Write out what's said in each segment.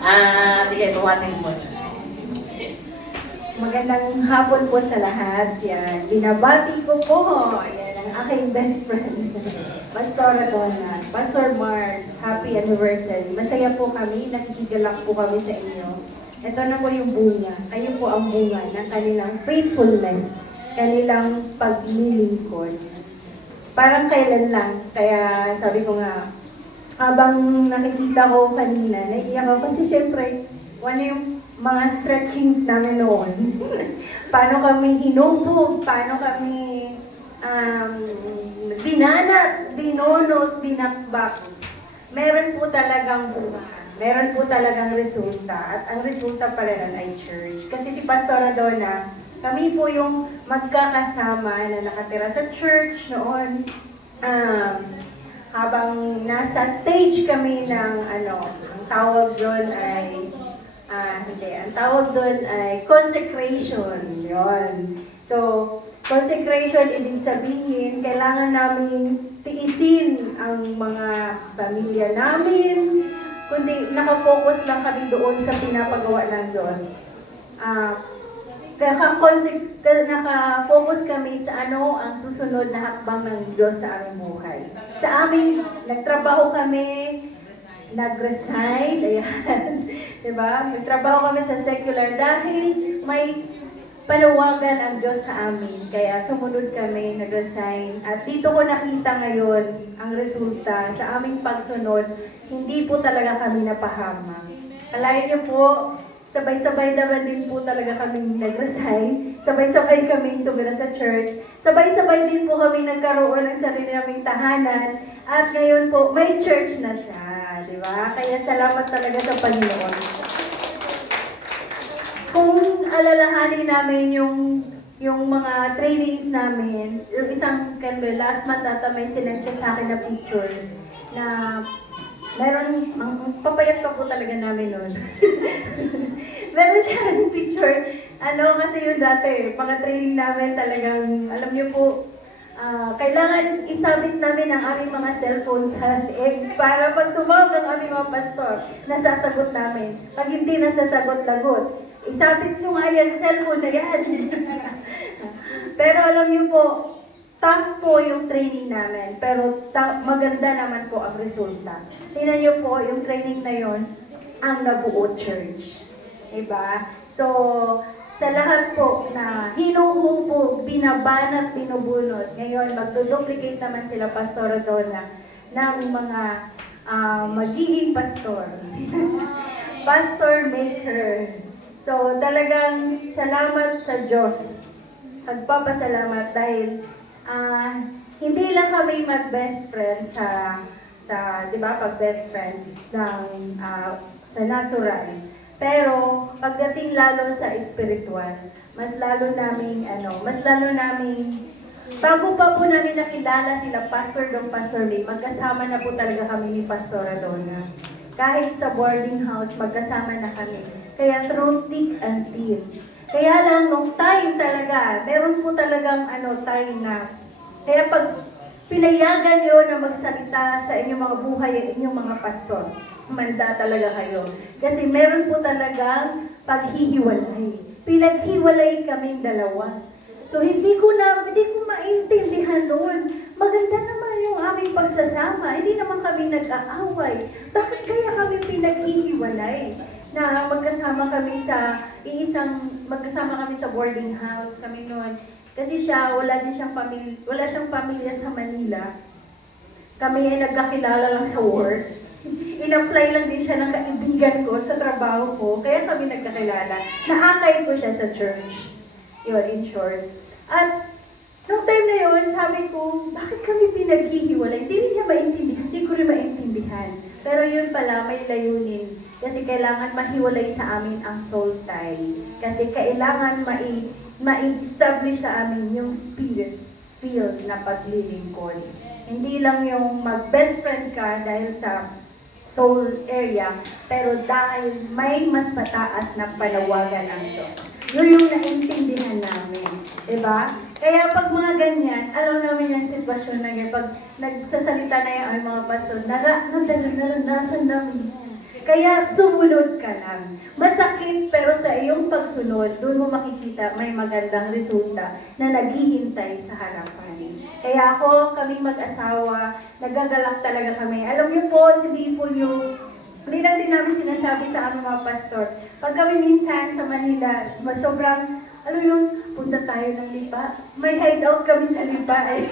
Sige, buhatin mo. Magandang hapon po sa lahat. Yan. Binabati ko po. Yan ang aking best friend. Pastor Donna, Pastor Mark, happy anniversary. Masaya po kami, nakikigalak po kami sa inyo. Ito na po yung bunga. Kayo po ang bunga ng kanilang faithfulness, kanilang paglilingkod. Parang kailan lang. Kaya sabi ko nga, habang nakikita ko kanina, naiiyak ako kasi syempre, yung mga stretchings namin noon. Paano kami hinubog, paano kami binanat, binonot, binakbak. Meron po talagang bunga. Meron po talagang resulta. At ang resulta pala nun ay church. Kasi si Pastora Donna, kami po yung magkakasama na nakatira sa church noon. Habang nasa stage kami ng ang tawag doon ay ang tawag doon ay consecration. Yun. So, consecration, ibig sabihin, kailangan namin tiisin ang mga pamilya namin, kundi nakafocus lang kami doon sa pinapagawa ng Diyos. Nakafocus kami sa ang susunod na hakbang ng Diyos sa aming buhay. Sa amin, nagtrabaho kami, nag-resign, ayan, diba? Nagtrabaho kami sa secular dahil may panawagan ang Diyos sa amin. Kaya sumunod kami, nag-resign. At dito ko nakita ngayon ang resulta sa aming pagsunod. Hindi po talaga kami napahamak. Alayin niyo po, sabay-sabay naman din po talaga kami nag-resign. Sabay-sabay kami tumira sa church. Sabay-sabay din po kami nagkaroon ng sarili naming tahanan. At ngayon po, may church na siya. Diba? Kaya salamat talaga sa Panginoon. Kung alalahanin namin yung mga trainings namin, yung isang last month ata may sinend siya sa akin na pictures na meron, papayat ka po talaga namin nun. Meron siya picture, kasi yung dati, mga training namin talagang, alam niyo po, kailangan isabit namin ang aming mga cellphones sa leeg para pag tumawag ang aming mga pastor, nasasagot namin. Pag hindi nasasagot, lagot. Isabit nyo nga yung cellphone na yan. Pero alam niyo po, tough po yung training namin, pero maganda naman po ang resulta. Tingnan niyo po, yung training na yon ang Nabuo Church. Diba? So, sa lahat po na hinuhubog, binabanat, binubunot, ngayon magduduplicate naman sila Pastora Donna ng mga magiging pastor. Pastor maker. So, talagang salamat sa Diyos. Nagpapasalamat dahil hindi lang kami mag-best friend sa di ba, pag-best friend ng, sa natural. Pero, pagdating lalo sa spiritual, mas lalo namin, bago pa po namin nakilala sila, Pastor Dong, Pastor Lee, magkasama na po talaga kami ni Pastora Donna. Kahit sa boarding house, magkasama na kami. Kaya through thick and thin. Kaya lang, nung time talaga, meron po talagang time na, kaya pag pinayagan nyo na magsalita sa inyong mga buhay, ang inyong mga pastor, manda talaga kayo. Kasi meron po talagang paghihiwalay. Pinaghiwalay kaming dalawa. So hindi ko maintindihan noon. Maganda naman yung aming pagsasama. Hindi naman kami nag-aaway. Bakit kaya kami pinaghihiwalay? Na magkasama kami sa boarding house kami noon. Kasi siya, wala siyang pamilya sa Manila. Kami ay nagkakilala lang sa work. In-apply lang din siya ng kaibigan ko sa trabaho ko, kaya kami nagkakilala. Naakay ko siya sa church. Yun, in short. At, nung time na yun, sabi ko, bakit kami pinaghihiwalay? Hindi niya maintindihan, hindi ko rin maintindihan. Pero yun pala, may layunin. Kasi kailangan mahiwalay sa amin ang soul tie. Kasi kailangan ma-establish sa amin yung spirit-filled na paglilingkod. Hindi lang yung mag-best friend ka dahil sa soul area, pero dahil may mas mataas na panawagan ang Diyos. Yun yung naintindihan namin. Diba? Kaya pag mga ganyan, alam namin yung sitwasyon na ganyan, pag nagsasalita na yung mga pastor, naranasan namin yan. Kaya sumunod ka lang. Masakit pero sa iyong pagsunod, doon mo makikita may magandang resulta na naghihintay sa harapan. Kaya ako, kami mag-asawa, nagagalak talaga kami. Alam niyo po, hindi lang din namin sinasabi sa aming mga pastor. Pag kami minsan sa Manila, sobrang, punta tayo ng Lipa. May hideout kami sa Lipa eh.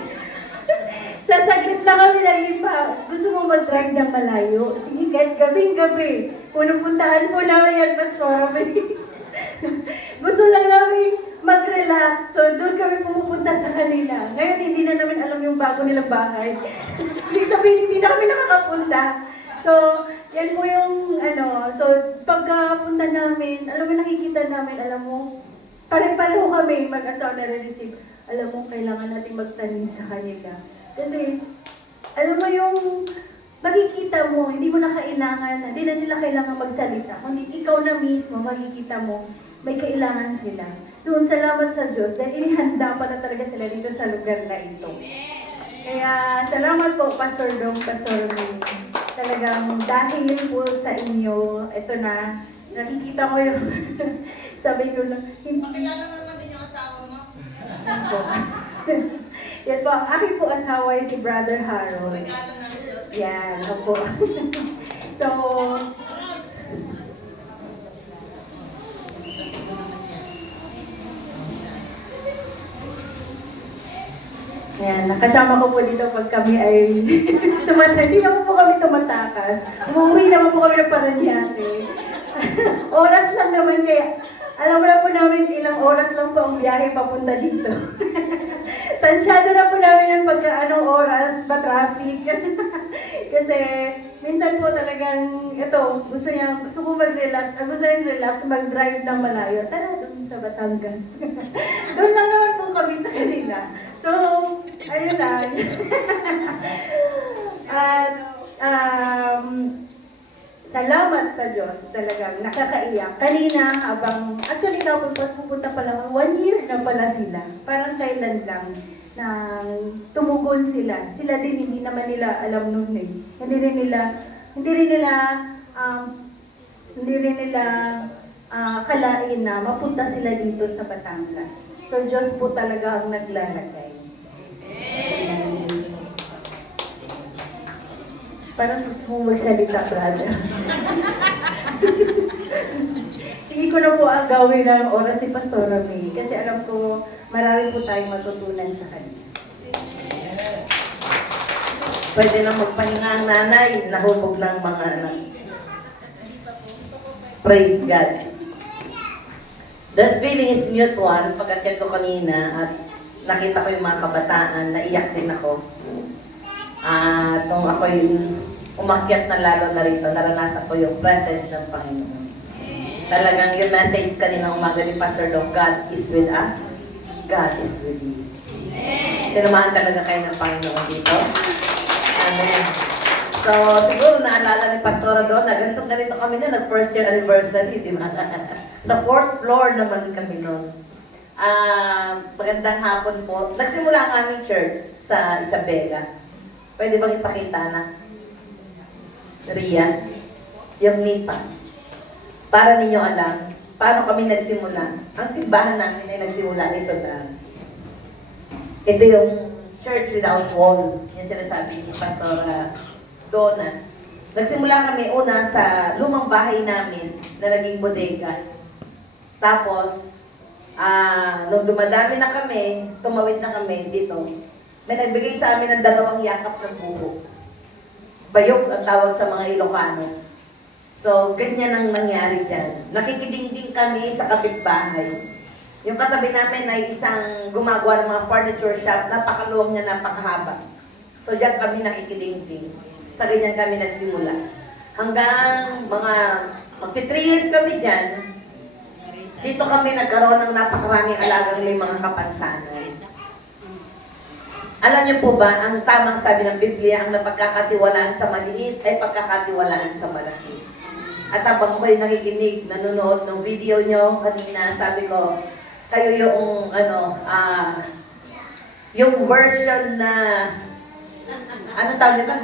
Sasaglit lang kami ng Lipa. Gusto mo mag-drive ng malayo? Sige, kahit gabing-gabi. Pupuntahan po namin yan, pastor. Gusto lang namin mag-relax. So, doon kami pumupunta sa kanila. Ngayon, hindi na namin alam yung bago nilang bahay. Ibig sabihin, hindi na kami nakakapunta. So, yan po yung, so, pagkapunta namin, nakikita namin, pare-pareho kami mag-asawa na receive. Alam mo, kailangan natin magtanim sa kanila. Kasi, alam mo yung makikita mo, hindi mo na kailangan, hindi na nila kailangan magsalita. Kundi ikaw na mismo, makikita mo, may kailangan sila. Doon, salamat sa Diyos, dahil inihanda pa na talaga sila dito sa lugar na ito. Kaya, salamat po, Pastor Dong, Pastor May. Talagang dahil po sa inyo, ito na, nakikita ko yung, sabi ko lang, Pakilala mo naman din yung asawa mo. Yan po, ang aking po asawa ay si Brother Harold. Regalo ng Diyos. Yan, opo. So, yan, nakasama ko po dito pag kami ay hindi naman po kami tumatakas. Umuwi naman po kami ng Paranaque. Oras lang naman kaya, alam mo na po namin ilang oras lang po ang biyahe papunta dito. Tansyado na po namin yung pagka anong oras, ba traffic. Kasi minsan po talagang, gusto ko mag-relax, gusto yung relax, mag-drive ng malayo. Tara, doon sa Batangas. Doon lang naman po kami sa kanila. So, ayun lang. At, salamat sa Diyos, talagang nakakaiyak. Kanina, actually tapos pupunta pa lang, 1 year na pala sila. Parang kailan lang na tumugon sila. Sila din, hindi naman nila alam nun eh. Hindi rin nila kalain na mapunta sila dito sa Batangas. So, Diyos po talaga ang naglalagay. Parang gusto mo magsalita, brother. Hindi ko na po ang gawin ng oras ni Pastor May kasi alam ko marami po tayong matutunan sa kanya. Pwede na magpahinga ang nanay, nahubog ng mga anak. Praise God. That feeling is mutual. Pag-akyat ko kanina at nakita ko yung mga kabataan, naiyak din ako. Nung ako yung umakyat na lalo na rito, naranasan ko yung presence ng Panginoon. Talagang yung message kanina umaga ni Pastor Dong, God is with us, God is with you. Sinamahan talaga kayo ng Panginoon dito. Amen. So, siguro naalala ni Pastora doon na ganito kami na, nag-first year anniversary, di ba? Sa 4th floor naman kami noon. Magandang hapon po. Nagsimula ang aming church sa Isabela. Pwede bang ipakita na? Ria, yung nipa. Para ninyo alam, paano kami nagsimula. Ang simbahan namin ay nagsimula nito na. Ito yung church without wall. Yung sinasabi ni Pastora Donna. Nagsimula kami una sa lumang bahay namin na naging bodega. Tapos, nung dumadami na kami, tumawid na kami dito, may nagbigay sa amin ng 2 yakap ng buho. Bayog ang tawag sa mga Ilocano. So, ganyan ang nangyari dyan. Nakikidingding kami sa kapitbahay. Yung katabi namin ay isang gumagawa ng mga furniture shop, napakaluwang niya, napakahaba. So, dyan kami nakikidingding. Sa ganyan kami nagsimula. Hanggang mga 3 years kami dyan, dito kami nagkaroon ng napakaraming alagang may mga kapansanan. Alam niyo po ba, ang tamang sabi ng Biblia, ang napagkakatiwalaan sa maliit ay pagkakatiwalaan sa malaki. At habang ko'y nakikinig, nanonood ng video nyo kanina, sabi ko, kayo yung, yung version na, ano tawag nito?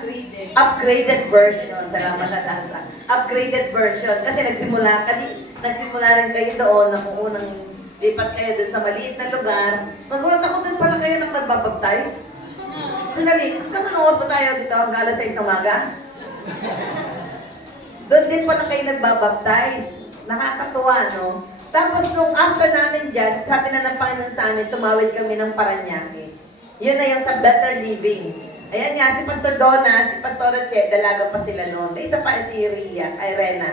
Upgraded version. Salamat at asa. Upgraded version. Kasi nagsimula rin kayo doon na kung unang lipat kayo doon sa maliit na lugar. Magulat ako doon pala kayo nang nagbabaptize. Sandali, kakanood pa tayo dito hanggang alas 6 ng umaga? Doon din pala kayo nagbabaptize. Nakakatuwa, no? Tapos nung after namin dyan, sabi na ng Panginoon sa amin, tumawid kami ng Paranaque. Yun na yung sa Better Living. Ayan nga, si Pastor Donna, si Pastora Che, dalaga pa sila noon. May isa pa si Irena.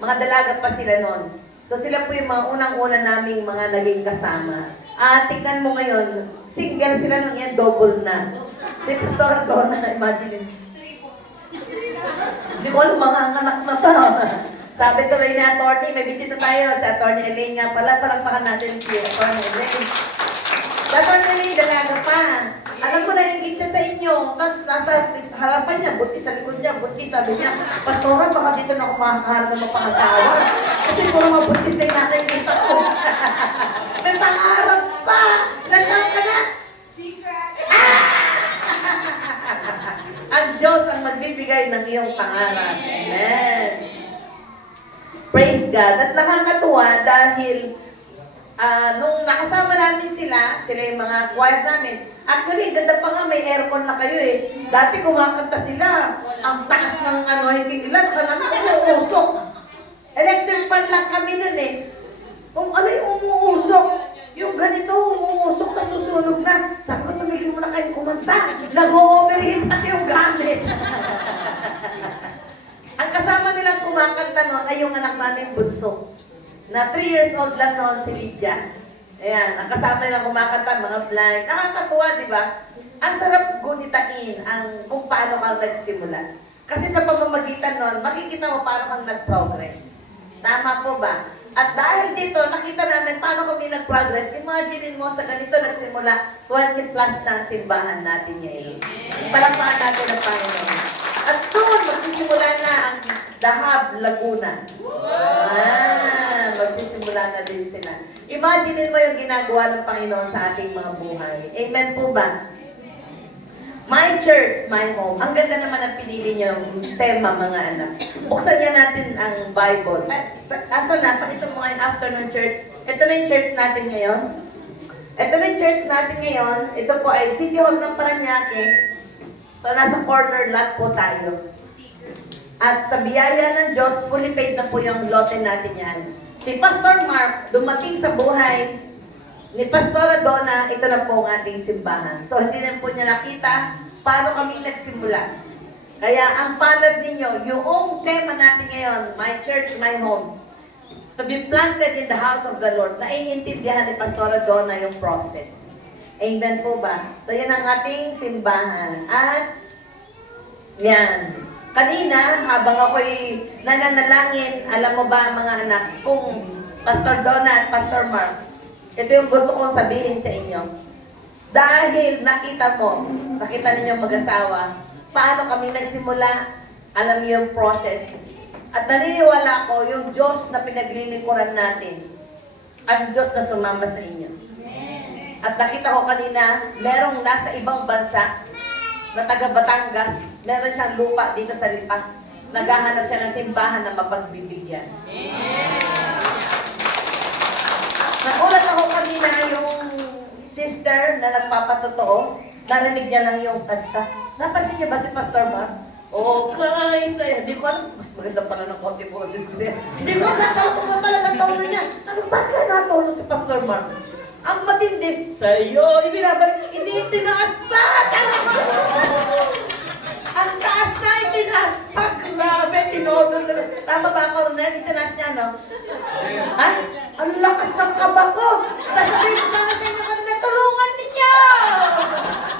Mga dalaga pa sila noon. So sila po yung mga unang-una naming mga naging kasama. Tingnan mo ngayon, single sila noon yan, double na. Si Pastora Donna, imagine. Hindi ko alam, mga anak na pa. Sabi tuloy ni attorney, may bisita tayo sa attorney Elaine nga pala. Palagpakan natin si attorney Elaine. Si attorney Elaine, dalaga pa. Alam ko na yung siya sa inyo. Tapos nasa harapan niya, buti sa likod niya, buti sabi niya, Pastora, baka dito na ako makakaharap ng mapangasawa. Kasi puro mabutis na yung nakikita ko. May pangarap pa! Nagkakanas! Secret! Ang Diyos ang magbibigay ng iyong pangarap. Amen. Praise God. At nakakatuwa dahil nung nakasama namin sila yung mga choir namin. Actually, ganda pa nga, may aircon na kayo eh. Dati kumakanta sila. Ang taas ng anointing nila, baka naman umuusok. Electric fan lang kami nun eh. Kung ano yung umuusok, yung ganito, umuusok na susunog na. Sabi ko, tumigil mo na kayong kumanta. Nag-o-overheat at yung gamit. Ang kasama nilang kumakanta noon ay yung anak namin bunso. Na 3 years old lang noon si Lydia. Ayan, ang kasama nilang kumakanta, mga blind. Nakakatuwa, di ba? Ang sarap gunitain kung paano kang nagsimula. Kasi sa pamamagitan noon, makikita mo paano kang nag-progress. Tama po ba? At dahil dito, nakita namin paano kami nag-progress. Imagine mo sa ganito nagsimula, 20 plus na ang simbahan natin ngayon. Palakpakan natin ang Panginoon. At soon, magsisimula na ang Dahab, Laguna. Magsisimula na din sila. Imagine mo yung ginagawa ng Panginoon sa ating mga buhay. Amen po ba? My church, my home. Ang ganda naman ang pinili niyo yung tema, mga anak. Buksan niya natin ang Bible. Asa na? Pakita mo ngayon afternoon church. Ito na yung church natin ngayon. Ito na yung church natin ngayon. Ito po ay City Hall ng Paranaque. So, nasa corner lot po tayo. At sa biyaya ng Diyos, fully paid na po yung lote natin yan. Si Pastor Mark, dumating sa buhay ni Pastora Donna, ito na po ang ating simbahan. So, hindi na po niya nakita paano kami nagsimula. Kaya, ang palad ninyo, yung tema natin ngayon, My Church, My Home, to be planted in the house of the Lord, naiintindihan ni Pastora Donna yung process. Amen po ba? So, yan ang ating simbahan. At, yan. Kanina, habang ako'y nananalangin, alam mo ba mga anak, kung Pastor Donna at Pastor Mark, ito yung gusto kong sabihin sa inyo. Dahil nakita ninyo mag-asawa, paano kami nagsimula, alam niyo yung process. At naniniwala ko, yung Diyos na pinaglilingkuran natin, ang Diyos na sumama sa inyo. At nakita ko kanina, merong nasa ibang bansa, na taga Batangas, meron siyang lupa dito sa Lipa. Naghahanap siya ng simbahan na mapagbibigyan. Nagulat ako kanina yung sister na nagpapatotoo, narinig niya lang yung kanta. Napansin niya ba si Pastor Mark? Oh, Christ! Hindi ko alam, mas maganda pala ng konti boses ko siya. Hindi ko alam talaga tono niya. Sabi, bakit na tono si Pastor Mark? Ang matindi, sa'yo, ibinabalik, hindi tinaas pa! Ang taas na, itinaas pa! Grabe, tinodol na. Tama ba ako, Ronel? Itinaas niya, no? Ha? Ang lakas ng kaba ko! Sasabihin ko sana sa inyo kanina, tulungan ninyo!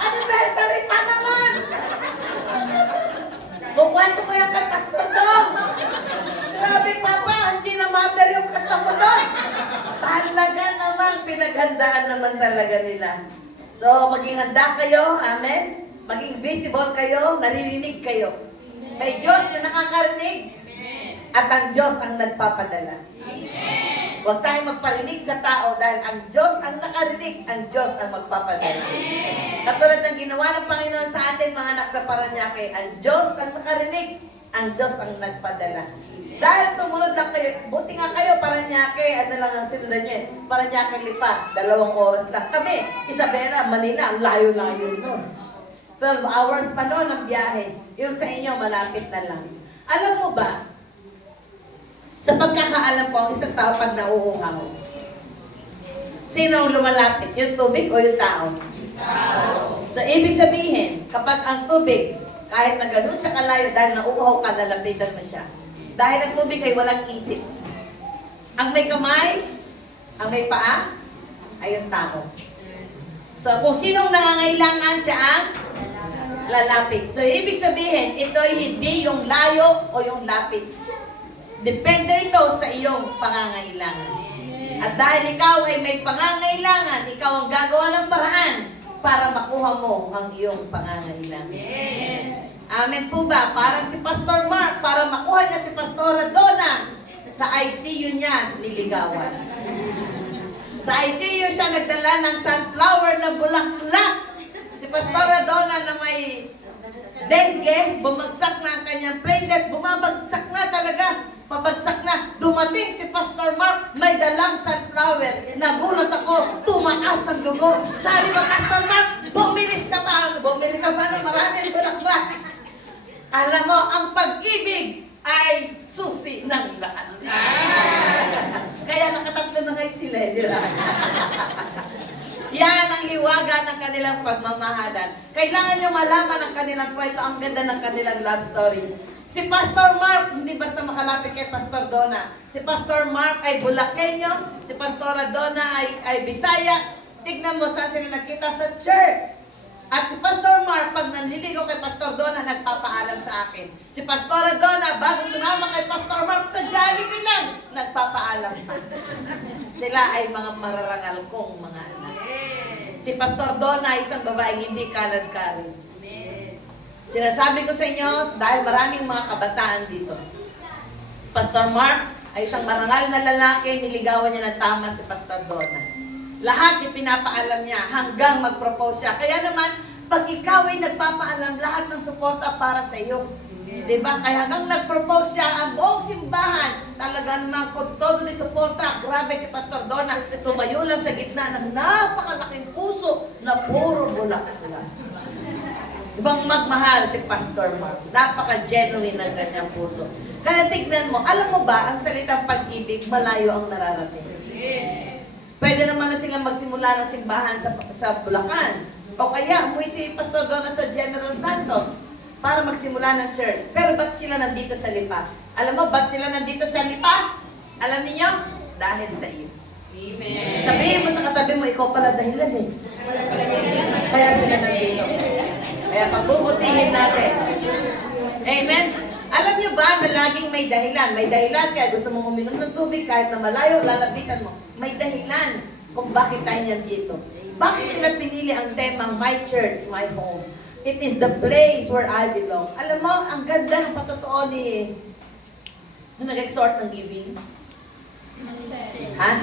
Anniversary pa naman! Bukwento ko yung kay Pastor Dong! Grabe, Papa, hindi na matter yung kanta mo doon! Talaga naman, pinaghandaan naman talaga nila. So, maging handa kayo, amen? Maging visible kayo, naririnig kayo. May Diyos na nakakarinig, at ang Diyos ang nagpapadala. Amen. Huwag tayong magparinig sa tao dahil ang Diyos ang nakarinig, ang Diyos ang magpapadala. Katulad ng ginawa ng Panginoon sa atin, mga anak sa Paranaque, ang Diyos ang nakarinig, ang Diyos ang nagpadala. Dahil sumunod lang kayo, buti nga kayo, Paranaque, ano lang ang sinundan niyo, Paranaque Lipa, 2 oras lang. Kami, Isabela, Manila, ang layo-layo nun. 12 hours pa noon ang biyahe. Yung sa inyo, malapit na lang. Alam mo ba, sa pagkakaalam ko, ang isang tao pag nauuhaw, sino ang lumalapit? Yung tubig o yung tao? So, ibig sabihin, kapag ang tubig, kahit na ganun siya kalayo, dahil nauuhaw ka, lalapitan mo siya. Dahil ang tubig ay walang isip. Ang may kamay, ang may paa, ay yung tao. So, kung sinong nangangailangan siya ang lalapit. So, ibig sabihin, ito ay hindi yung layo o yung lapit. Depende ito sa iyong pangangailangan. At dahil ikaw ay may pangangailangan, ikaw ang gagawa ng paraan para makuha mo ang iyong pangangailangan. Amen po ba? Parang si Pastor Mark, para makuha niya si Pastora Donna, sa ICU niya, niligawan. Sa ICU siya nagdala ng sunflower na bulaklak. Si Pastora Donna na may dengue, bumagsak na ang kanyang platelet, bumabagsak na talaga, pabagsak na. Dumating si Pastor Mark, may dalang sunflower. Nagulat ako, tumaas ang dugo. Sabi ba, Pastor Mark, bumilis ka pa. Bumili ka pa ng maraming bulaklak. Alam mo, ang pag-ibig ay susi ng lahat. Kaya nakatatlo na kayo sila, di ba? Yan ang hiwaga ng kanilang pagmamahalan. Kailangan nyo malaman ang kanilang kwento, ang ganda ng kanilang love story. Si Pastor Mark, hindi basta makalapit kay Pastor Donna. Si Pastor Mark ay Bulakenyo, si Pastora Donna ay Bisaya. Tignan mo saan sila nakita sa church. At si Pastor Mark, pag nanliligaw kay Pastor Donna, nagpapaalam sa akin. Si Pastora Donna, bago sumama kay Pastor Mark sa Jollibee lang, nagpapaalam pa. Sila ay mga mararangal kong mga anak. Si Pastor Donna ay isang babaeng hindi kalad-karin. Sinasabi ko sa inyo, dahil maraming mga kabataan dito. Pastor Mark ay isang marangal na lalaki, niligawan niya ng tama si Pastor Donna. Lahat ipinapaalam niya hanggang mag-propose siya. Kaya naman, pag ikaw ay nagpapaalam, lahat ng suporta para sa iyo. Diba? Kaya hanggang nag-propose siya, ang buong simbahan, talagang ng todo ni suporta. Grabe si Pastor Donna, tumayo lang sa gitna ng napakalaking puso na puro bulaklak. Ibang magmahal si Pastor Mark. Napaka-genuine ng kanyang puso. Kaya tignan mo, alam mo ba, ang salitang pag-ibig, malayo ang nararating. Pwede naman na silang magsimula ng simbahan sa Bulacan. O kaya, umuwi si Pastor Donna sa General Santos para magsimula ng church. Pero ba't sila nandito sa Lipa? Alam mo, ba't sila nandito sa Lipa? Alam niyo? Dahil sa iyo. Amen. Sabihin mo sa katabi mo, ikaw pala dahilan eh. Kaya sila nandito. Kaya pagbubutihin natin. Amen? Alam niyo ba na laging may dahilan? May dahilan kaya gusto mong uminom ng tubig kahit na malayo, lalapitan mo. May dahilan kung bakit tayo nandito. Bakit nila pinili ang temang My Church, My Home? It is the place where I belong. Alam mo, ang ganda ng patotoo ni nag-exhort ng giving. Ha?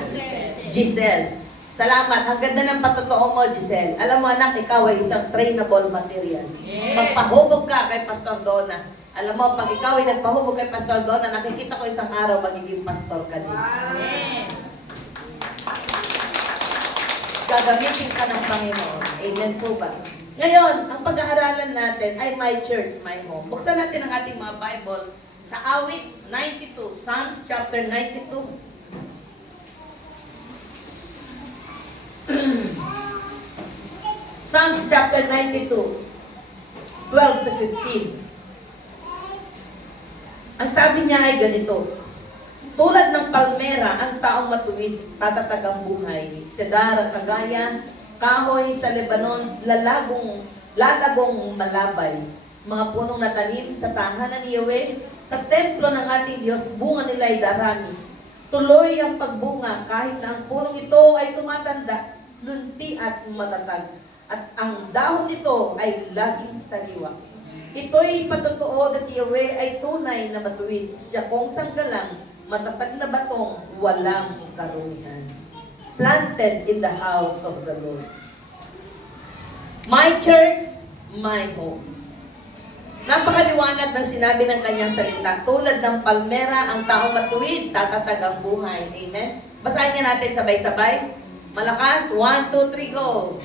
Giselle. Salamat. Ang ganda ng patotoo mo, Giselle. Alam mo, anak, ikaw ay isang trainable material. Magpahubog ka kay Pastor Donna. Alam mo, pag ikaw ay nagpahubog kay Pastor Donna, nakikita ko isang araw magiging pastor ka din. Gagamitin ka ng Panginoon. Amen po ba? Ngayon, ang pag-aaralan natin ay My Church, My Home. Buksan natin ang ating mga Bible sa awit 92, Psalms chapter 92. Psalms chapter 92, 12 to 15. Ang sabi niya ay ganito: tulad ng palmera, ang taong matuwid, tatatag ang buhay. Cedar, kagaya, kahoy sa Lebanon, lalagong malabay. Mga punong natanim sa tahanan ni Yahweh, sa templo ng ating Diyos, bunga nila ay darami. Tuloy ang pagbunga kahit na ang punong ito ay tumatanda, lunti at matatag. At ang dahon nito ay laging sariwa. Ito'y patotoo na si Yahweh ay tunay na matuwid. Siya kong sanggalang matatag na batong walang karumihan. Planted in the house of the Lord. My church, my home. Napakaliwanag ng sinabi ng kanyang salita. Tulad ng palmera, ang taong matuwid, tatatag ang buhay. Amen? Basahin nga natin sabay-sabay. Malakas. 1, 2, 3, go.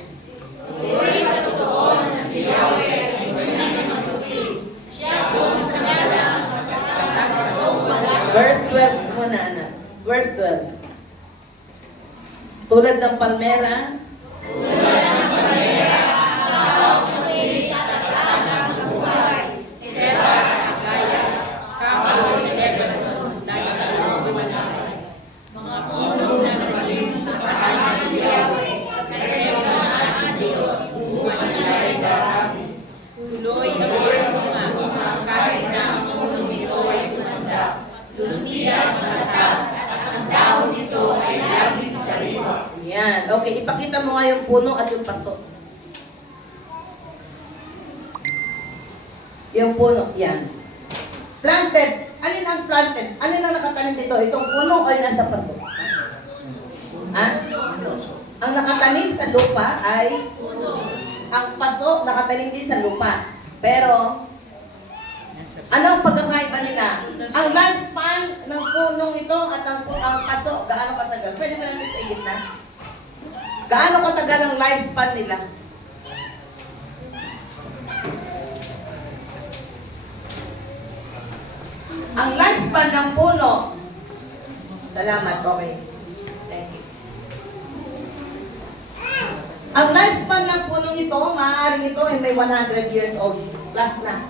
Tuloy na totoo na si Yahweh ay tunay na matuwid. Siya po sa ngalang pagkakataong wala. Verse 12 muna, anak. Verse 12. Tulad ng palmera, Tulad ng palmera, ang taong matuwid, tatatag ang buhay. Sila ang kaya, kapag si Lebanon, nagkalong bumalay. Mga puno na naging sa pangalan ni Yahweh, sa kayamanan ng Diyos, bumalay darami. Tuloy na bunga, kahit na ang puno nito ay tumanda. Lundi ang matatag, at ang dahon nito ay laging sariwa. yan. Okay, ipakita mo nga yung puno at yung paso. Yung puno, yan. Planted. Alin ang planted? Alin ang nakatanim dito? Itong puno o yung nasa paso? Ha? Ang nakatanim sa lupa ay ang paso nakatanim din sa lupa. Pero, ano ang pagkakaiba nila? Ang lifespan ng punong ito at ang paso, gaano katagal? Pwede mo natin sa gitna? Gaano katagal ang lifespan nila? Ang lifespan ng puno. Salamat, okay. Thank you. Ang lifespan ng punong ito, maaaring ito ay may 100 years old plus na.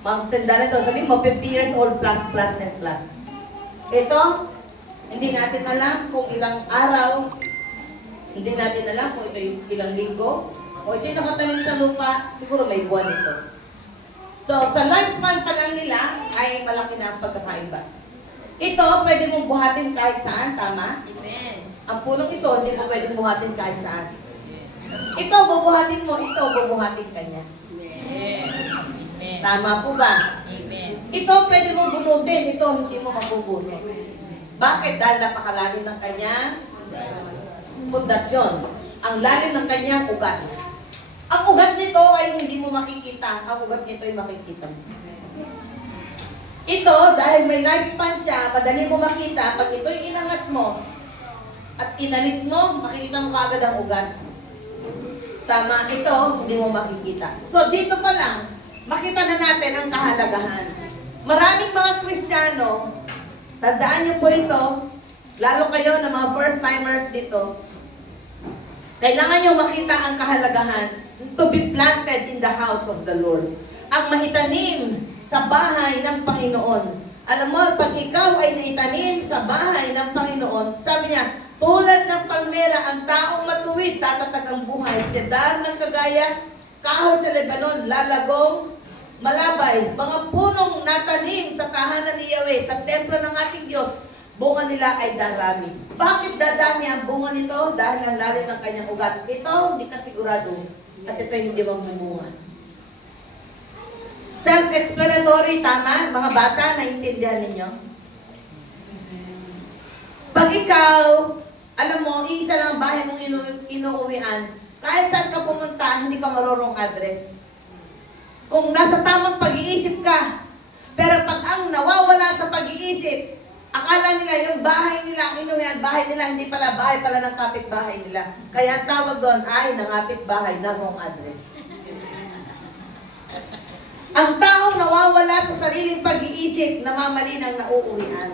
Magtanda na ito, sabihin mo 50 years old plus and plus. Ito, hindi natin alam kung ilang araw, hindi natin alam kung ito ilang linggo, o ito yung nakatanim sa lupa, siguro may buwan ito. So, sa lifespan pa lang nila, ay malaki na ang pagkakaiba. Ito, pwede mong buhatin kahit saan, tama? Amen. Ang punong ito, hindi mo pwede buhatin kahit saan. Ito, bubuhatin mo, ito, bubuhatin ka niya. Yes. Amen. Tama po ba? Amen. Ito, pwede mong bunutin, ito, hindi mo mabubunot. Bakit? Dahil napakalalim ng kanyang pundasyon. Ang lalim ng kanyang ugat. Ang ugat nito ay hindi mo makikita. Ang ugat nito ay makikita mo. Ito, dahil may lifespan siya, madali mo makita. Pag ito'y inangat mo at inalis mo, makikita mo kaagad ang ugat. Tama, ito, hindi mo makikita. So, dito pa lang, makita na natin ang kahalagahan. Maraming mga Kristiyano, tandaan niyo po ito, lalo kayo na mga first-timers dito, kailangan niyo makita ang kahalagahan to be planted in the house of the Lord. Ang mahitanim sa bahay ng Panginoon. Alam mo, pag ikaw ay naitanim sa bahay ng Panginoon, sabi niya, tulad ng palmera, ang taong matuwid, tatatag ang buhay. Sedar ng kagaya, kahoy sa Lebanon, lalagong, malabay, mga punong natanim sa tahanan ni Yahweh, sa templo ng ating Diyos, bunga nila ay darami. Bakit dadami ang bunga nito? Dahil ang lalim ng kanyang ugat. Ito, hindi ka sigurado. At ito hindi magbubunga. Self-explanatory, tama? Mga bata, naintindihan ninyo? Pag ikaw, alam mo, iisa lang ang bahay mong inuuwian, kahit saan ka pumunta, hindi ka marurong address. Kung nasa tamang pag-iisip ka, pero pag ang nawawala sa pag-iisip, akala nila yung bahay nila, inuwian, bahay nila, hindi pala bahay pala ng kapitbahay nila. Kaya ang tawag doon ay nangapit bahay na wrong address. Ang taong nawawala sa sariling pag-iisip, namamali ng nauuwian.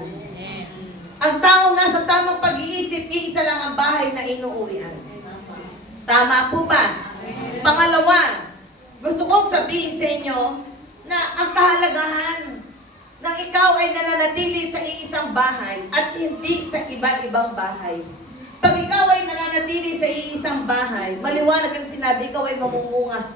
Ang taong nasa tamang pag-iisip, iisa lang ang bahay na inuuwian. Tama po ba? Pangalawa, gusto kong sabihin sa inyo na ang kahalagahan ng ikaw ay nananatili sa iisang bahay at hindi sa iba-ibang bahay. Pag ikaw ay nananatili sa iisang bahay, maliwanag ang sinabi, ikaw ay mamumunga.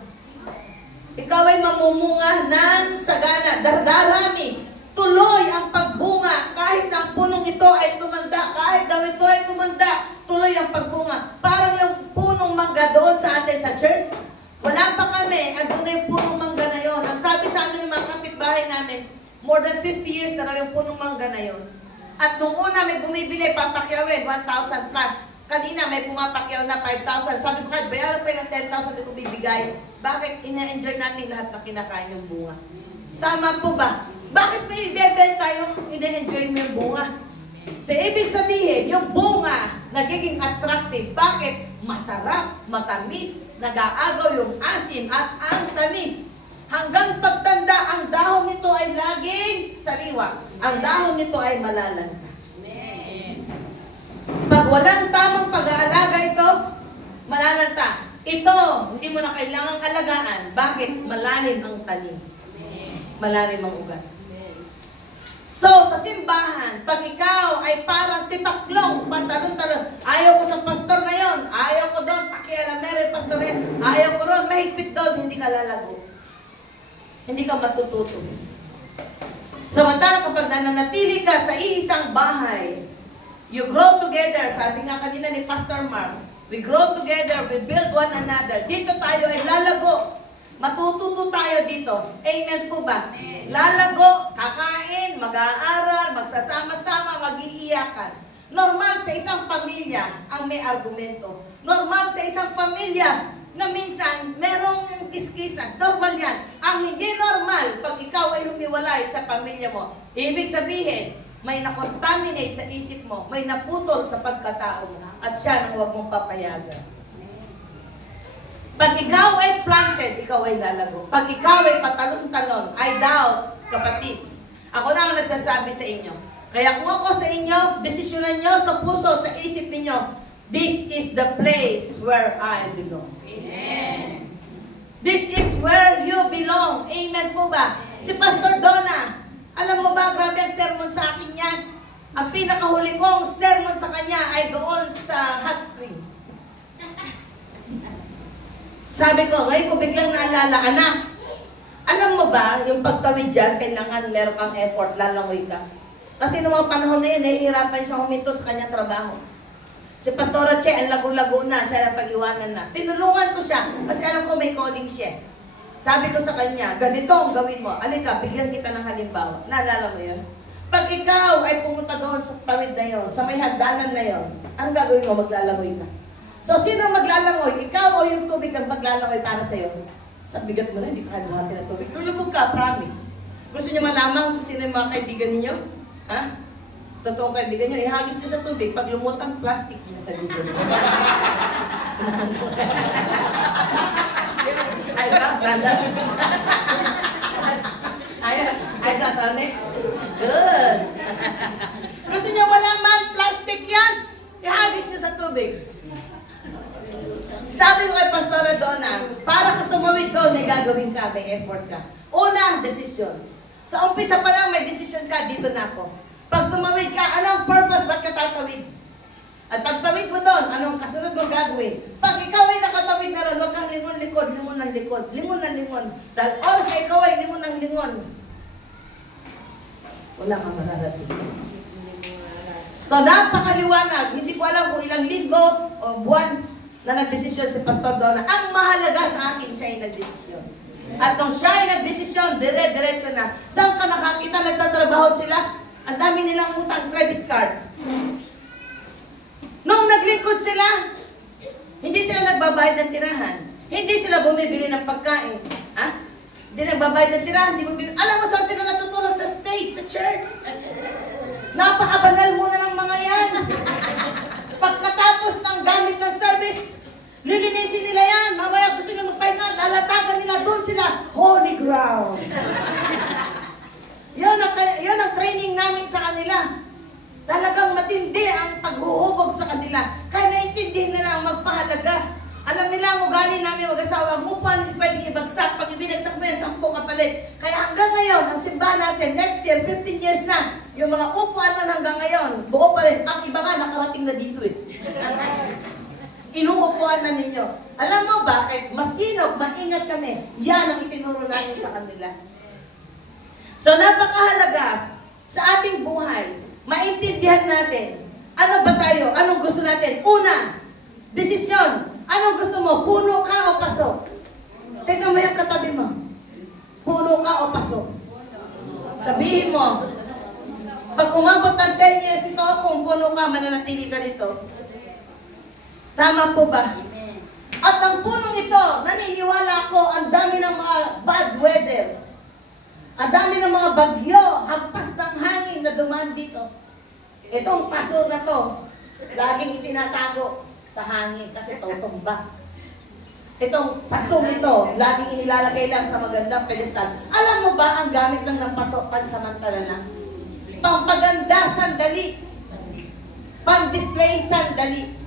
Ikaw ay mamumunga ng sagana, dardarami. Tuloy ang pagbunga kahit ang punong ito ay tumanda, kahit daw ito ay tumanda, tuloy ang pagbunga. Parang yung punong mangga doon sa atin sa church. Wala pa kami, andun na yung punong mangga na yun. Ang sabi sa amin ng mga kapitbahay namin, more than 50 years na raw yung punong mangga na yun. At nung una may bumibili, papakyawin, 1,000 plus. Kanina may pumapakyaw na 5,000. Sabi ko, kahit bayaran pa ng 10,000 di ko bibigay. Bakit ina-enjoy natin lahat na kinakain yung bunga? Tama po ba? Bakit may ibebenta yung ina-enjoy mo yung bunga? So, ibig sabihin, yung bunga nagiging attractive. Bakit? Masarap, matamis, nag-aagaw yung asim at ang tamis. Hanggang pagtanda, ang dahon nito ay laging sariwa. Ang dahon nito ay malalanta. Pag walang tamang pag-aalaga ito, malalanta. Ito, hindi mo na kailangang alagaan. Bakit? Malalim ang tanim. Malalim ang ugat. So, sa simbahan, pag ikaw ay parang tipaklong, pantalon-talon, ayaw ko sa pastor na yon, ayaw ko doon, pakialamere, pastor na yun, ayaw ko doon, mahigpit doon, hindi ka lalago. Hindi ka matututo. Samantala kapag nananatili ka sa iisang bahay, you grow together, sabi nga kanina ni Pastor Mark, we grow together, we build one another. Dito tayo ay lalago. Matututo tayo dito. Amen po ba? Lalago, kakain, mag-aaral, magsasama-sama, mag-iiyakan. Normal sa isang pamilya ang may argumento. Normal sa isang pamilya na minsan merong kiskisan. Normal yan. Ang hindi normal, pag ikaw ay humiwalay sa pamilya mo, ibig sabihin, may nakontaminate sa isip mo, may naputol sa pagkatao mo, at siya ang huwag mong papayagan. Pag ikaw ay planted, ikaw ay lalago. Pag ikaw ay patalon-talon, I doubt, kapatid. Ako na ang nagsasabi sa inyo. Kaya kung ako sa inyo, desisyonan nyo sa puso, sa isip ninyo, this is the place where I belong. Amen. This is where you belong. Amen po ba? Si Pastor Donna, alam mo ba, grabe ang sermon sa akin yan. Ang pinakahuli kong sermon sa kanya ay doon sa hot spring. Sabi ko, ngayon ko biglang naalala, anak, alam mo ba, yung pagtawid dyan, kailangan meron kang effort, lalangoy ka. Kasi noong mga panahon na yun, nahihirapan siya huminto sa kanyang trabaho. Si Pastora Che, ang lago-lago na, siya na pag-iwanan na. Tinulungan ko siya, kasi alam ko may calling siya. Sabi ko sa kanya, ganito ang gawin mo. Alika, bigyan kita ng halimbawa. Naalala mo yun? Pag ikaw ay pumunta doon sa tawid na yun, sa may hagdanan na yun, anong gagawin mo? Maglalangoy ka. So, sino maglalangoy? Ikaw o yung tubig ang maglalangoy para sa'yo? Sa bigat mo na, hindi ka haluhatin ng tubig. Lulubog ka, promise. Gusto niyo malaman kung sino yung mga kaibigan ninyo? Ha? Totoo kaibigan niyo, ihagis niyo sa tubig. Pag lumutang, plastic yung kaibigan niyo. Ay, sa, brother. Ay, sa, Tony. Good. Gusto niyo malaman, plastic yan. Ihagis niyo sa tubig. Sabi ko kay Pastora Donna, para ka tumawid doon, may gagawin ka, may effort ka. Una, desisyon. Sa umpisa pa lang, may desisyon ka, dito na ako. Pag tumawid ka, anong purpose, ba't ka tatawid? At pag tawid mo doon, anong kasunod mo gagawin? Pag ikaw ay nakatawid na ron, huwag kang lingon-likod, lingon ng likod, lingon ng lingon. Dahil oras na ikaw ay lingon ng lingon, wala kang mararating. So, napakaliwanag. Hindi ko alam kung ilang linggo o buwan na nagdesisyon si Pastor Donna. Ang mahalaga sa akin, siya ay nagdesisyon. At nung siya ay nagdesisyon, dire-diretso na. Saan ka nakakita, nagtatrabaho sila? Ang dami nilang utang credit card. Nung naglingkod sila, hindi sila nagbabayad ng tirahan. Hindi sila bumibili ng pagkain. Ha? Hindi nagbabayad ng tirahan. Hindi bumibili. Alam mo saan sila natutulog? Sa stage, sa church. Napakabanal muna ng mga yan. Pagkatapos ng gamit ng service, lilinisin nila yan. Mamaya gusto nila magpahinga, lalatagan nila, doon sila, holy ground. Yun ang training namin sa kanila. Talagang matindi ang paghuhubog sa kanila. Kaya naintindihin nila ang magpahalaga. Alam nila ang ugali namin mag-asawa, mupan, pwedeng ibagsak. Pag ibinagsak mo yan, 10 kapalit. Kaya hanggang ngayon, ang simbahan natin, next year, 15 years na, yung mga upuan nun hanggang ngayon, buo pa rin. Ang iba nga, nakarating na dito eh. Inuupuan na ninyo. Alam mo bakit? Masinop, maingat kami. Yan ang itinuro namin sa kanila. So, napakahalaga sa ating buhay, maintindihan natin, ano ba tayo? Anong gusto natin? Una, desisyon. Anong gusto mo? Puno ka o paso? Tingnan mo yung katabi mo. Puno ka o paso? Sabihin mo. Pag umabot ng 10 years ito, kung puno ka, mananatili ka rito. Tama po ba? At ang punong ito, naniniwala ako, ang dami ng mga bad weather. Ang dami ng mga bagyo, hampas ng hangin na dumaan dito. Itong paso na to, laging itinatago sa hangin kasi tutumba. Itong paso ito, laging inilalagay lang sa magandang pedestal. Alam mo ba, ang gamit lang ng paso, pansamantala lang? Pampaganda, sandali. Pang-display, sandali.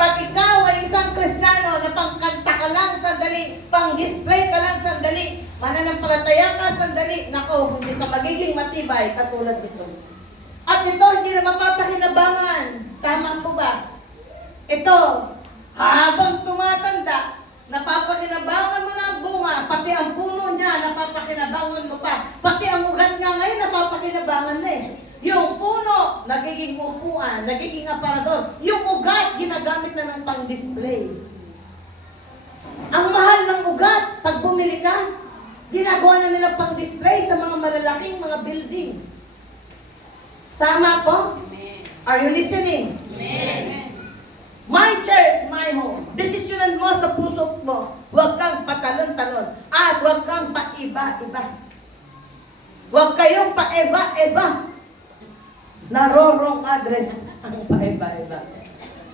Pag ikaw ay isang Kristiyano na pangkanta ka lang sandali, pang-display ka lang sandali, mananampalataya ka sandali, nako, hindi ka magiging matibay katulad nito. At ito, hindi na mapapakinabangan. Tama po ba? Ito, habang tumatanda, napapakinabangan mo na ang bunga, pati ang puno niya, napapakinabangan mo pa. Pati ang ugat niya ngayon, napapakinabangan na eh. Yung puno, nagiging upuan, nagiging aparador. Yung ugat, ginagamit na ng pang-display. Ang mahal ng ugat, pag bumili ka, ginagawa na nila pang-display sa mga malalaking mga building. Tama po? Amen. Are you listening? Amen. My church, my home. Desisyonan mo sa puso mo. Huwag kang patalon-talon. At huwag kang paiba-iba. Huwag kayong paiba-iba. Narorong address ang paiba-iba.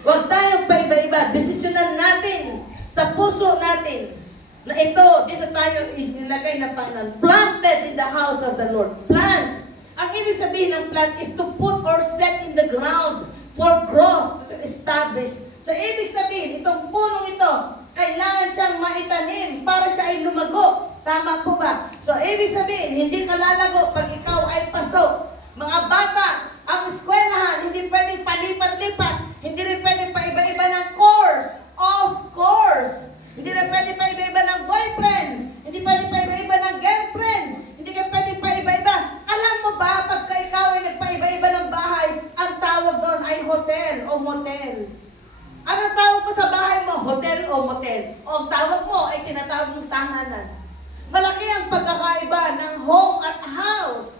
Huwag tayong paiba-iba. Desisyonan natin sa puso natin na ito, dito tayo inilagay na Panginoon. Planted in the house of the Lord. Plant. Ang ibig sabihin ng plant is to put or set in the ground for growth, to establish. So, ibig sabihin, itong punong ito, kailangan siyang maitanim para siya ay lumago. Tama po ba? So, ibig sabihin, hindi ka lalago pag ikaw ay pasok. Mga bata, ang eskwelahan, hindi pwedeng palipat-lipat. Hindi rin pwedeng paiba-iba ng course. Of course. Hindi rin pwedeng paiba-iba ng boyfriend. Hindi pwedeng paiba-iba ng girlfriend. Hindi ka pwedeng paiba-iba. Alam mo ba, pagka ikaw ay nagpaiba-iba ng bahay, ang tawag doon ay hotel o motel. Anong tawag mo sa bahay mo? Hotel o motel. O ang tawag mo ay tinatawag mong tahanan. Malaki ang pagkakaiba ng home at house.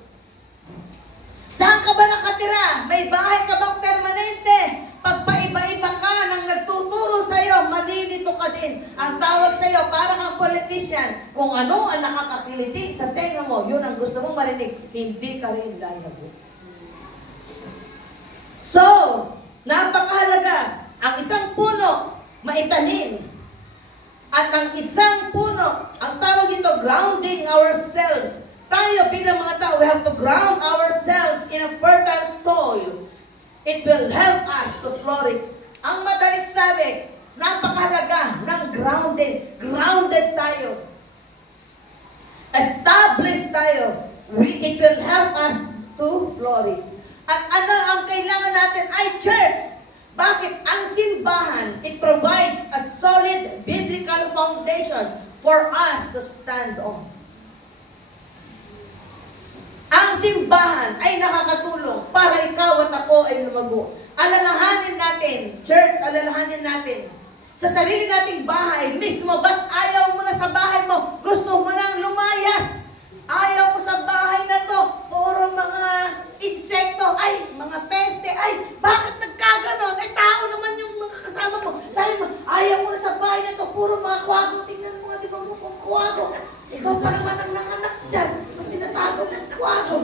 Saan ka ba nakatira? May bahay ka bang permanente? Pag paiba-iba ka nang nagtuturo sa'yo, malilito ka din. Ang tawag sa'yo, parang ang politician. Kung ano ang nakakakiliti sa tenga mo, yun ang gusto mong marinig, hindi ka rin lalago. So, napakahalaga. Ang isang puno, maitanim. At ang isang puno, ang tawag ito, grounding ourselves. Tayo bilang mga tao, we have to ground ourselves in a fertile soil. It will help us to flourish. Ang madalit sabi, napakahalaga ng grounded. Grounded tayo. Established tayo. It will help us to flourish. At ano ang kailangan natin ay church. Bakit? Ang simbahan, it provides a solid biblical foundation for us to stand on. Ang simbahan ay nakakatulong para ikaw at ako ay lumago. Alalahanin natin, church, alalahanin natin. Sa sarili nating bahay, mismo, ba't ayaw mo na sa bahay mo? Gusto mo nang lumayas? Ayaw ko sa bahay na to. Puro mga insekto, ay, mga peste, ay, bakit nagkaganon? Ay, tao naman yung mga kasama mo. Sabi mo, ayaw mo na sa bahay na to. Puro mga kwago. Tingnan mo nga, di ba mo kung kwago? Ikaw pa naman ang nanganak dyan. Ang tinatago ng kwago.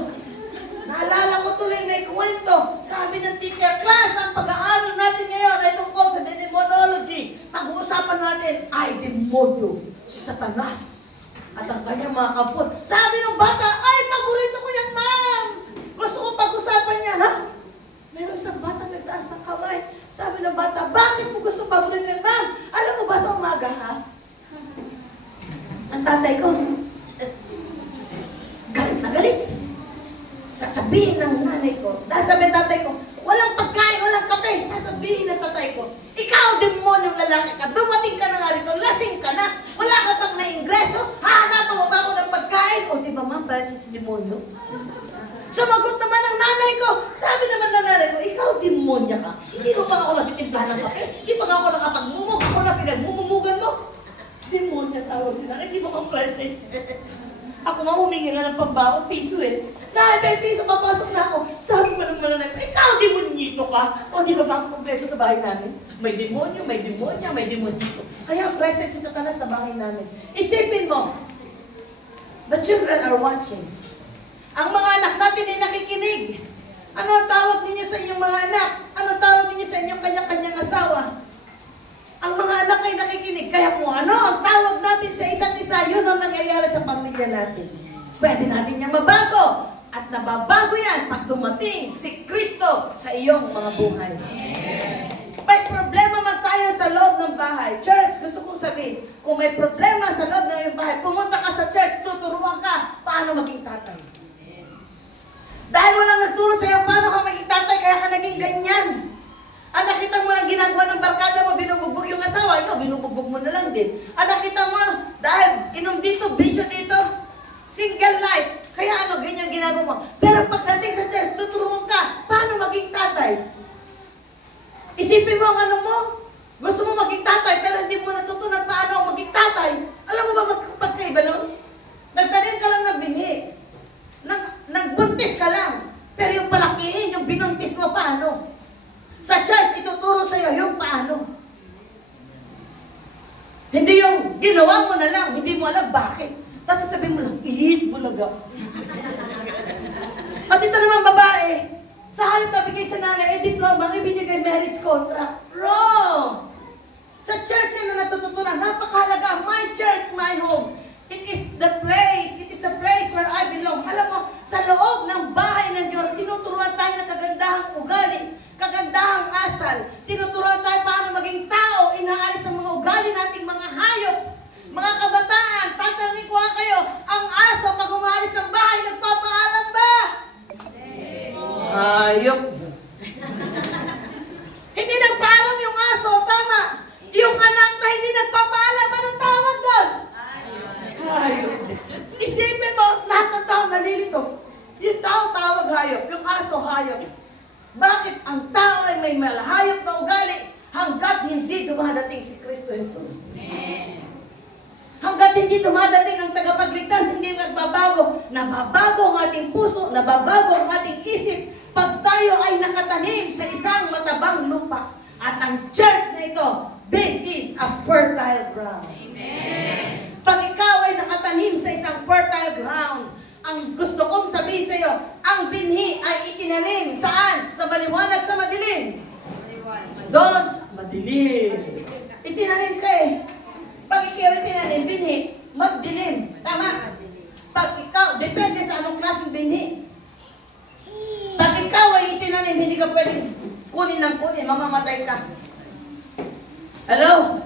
Naalala ko tuloy may kwento. Sabi ng teacher, class, ang pag-aaral natin ngayon ay tungkol sa demonology. Pag-uusapan natin ay demonyo, si Satanas, at ang kanyang mga kaput. Sabi ng bata, ay, paborito ko yan, ma'am. Gusto ko pag-usapan yan, ha? Meron isang bata nagtaas ng kamay. Sabi ng bata, bakit mo gusto paborito yan, ma'am? Alam mo ba sa umaga, ha? Ang tatay ko, galit na galit. Sasabihin ng nanay ko, dahil sabi ng tatay ko, walang pagkain, walang kape. Sasabihin ng tatay ko, ikaw, demonyong lalaki ka, dumating ka na nga rito, lasing ka na, wala ka pang na-ingreso, hahanapan mo ba ako ng pagkain? O, di ba ma'am, parang si demonyo? Sumagot naman ang nanay ko, sabi naman ng nanay ko, ikaw, demonya ka. Hindi mo ba ako nagtitimplahan ng kape? Hindi ba ako nakapagmumug? Ako na pinagmumumugan mo? Demonya tawag sila, hindi mo comply. Ako nga humingi na ng pambawang piso eh. May piso, papasok na ako. Sabi mo naman na, ikaw demonyito ka. O di ba ba ang kompleto sa bahay namin? May demonyo, may demonya, may demonyito. Kaya present si Satanas sa bahay namin. Isipin mo, the children are watching. Ang mga anak natin ay nakikinig. Ano ang tawag ninyo sa inyong mga anak? Ano ang tawag ninyo sa inyong kanya-kanyang asawa? Ang mga anak ay nakikinig. Kaya kung ano ang tawag natin sa isa't isa, yun ang nangyayari sa pamilya natin. Pwede natin niyang mabago. At nababago yan pag dumating si Kristo sa iyong mga buhay. May problema man tayo sa loob ng bahay. Church, gusto kong sabihin, kung may problema sa loob ng iyong bahay, pumunta ka sa church, tuturuan ka paano maging tatay. Dahil walang nagturo sa iyo paano ka maging tatay, kaya ka naging ganyan. Ang nakita mo lang ginagawa ng barkada mo, binubugbog yung asawa, ikaw binubugbog mo na lang din. Ang nakita mo, dahil inom dito, bisyo dito, single life, kaya ano, ganyan ginagawa mo. Pero pagdating sa church, tuturuan ka, paano maging tatay? Isipin mo ang ano mo, gusto mo maging tatay, pero hindi mo natutunan paano maging tatay. Alam mo ba pagkaiba nun? Nagtanim ka lang ng binhi. Nagbuntis ka lang. Pero yung palakihin, yung binuntis mo, paano? Sa church, ituturo sa'yo yung paano. Hindi yung ginawa mo na lang, hindi mo alam bakit. Tapos sasabihin mo lang, ihit bulaga. At ito naman babae, sa halip na bigay sa nanay, diploma, ibinigay marriage contract. Wrong! Sa church yan na natututunan, napakahalaga, my church, my home. It is the place where I belong. Alam mo, sa loob ng bahay ng Diyos, tinuturuan tayo ng kagandahang ugali, kagandahang asal. Tinuturuan tayo paano maging tao, inaalis ang mga ugali nating mga hayop. Mga kabataan, tatanungin ko kayo, ang aso pag umalis ng bahay, nagpapaalam ba? Hayop. Hindi nagpaalam yung aso, tama. Yung anak na hindi nagpapaalam, anong tawag doon? Hayop. Isipin mo, lahat ng tao nalilito. Yung tao tawag hayop, yung aso hayop. Bakit ang tao ay may malahayop na ugali hanggat hindi dumadating si Kristo Jesus? Hanggat hindi dumadating ang tagapagligtas, hindi nagbabago. Nababago ang ating puso, nababago ang ating isip pag tayo ay nakatanim sa isang matabang lupa. At ang church na ito, this is a fertile ground. Amen. Pag ikaw ay nakatanim sa isang fertile ground, ang gusto kong sabihin sa iyo, ang binhi ay itinanim saan? Sa maliwanag, sa madilim? Doon, madilim. Itinanim ka eh. Pag ikaw itinanim, binhi, magdilim. Tama? Pag ikaw, depende sa anong klaseng binhi. Pag ikaw ay itinanim, hindi ka pwedeng kunin ng kunin, mamamatay ka. Hello?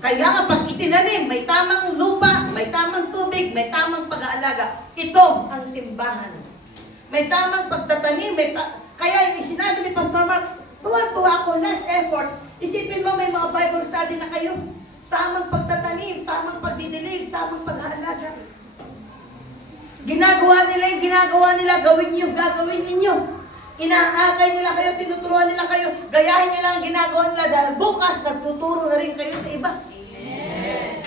Kailangan pag itinanim, may tamang lupa, may tamang tubig, may tamang pag-aalaga. Ito ang simbahan. May tamang pagtatanim, kaya yung sinabi ni Pastor Mark, tuwa-tuwa ako, last effort. Isipin mo, may mga Bible study na kayo. Tamang pagtatanim, tamang pagdidilig, tamang pag-aalaga. Ginagawa nila yung ginagawa nila, gawin niyo, gagawin ninyo. Inaakay nila kayo, tinuturuan nila kayo, gayahin nila ang ginagawa nila dahil bukas nagtuturo na rin kayo sa iba. Amen.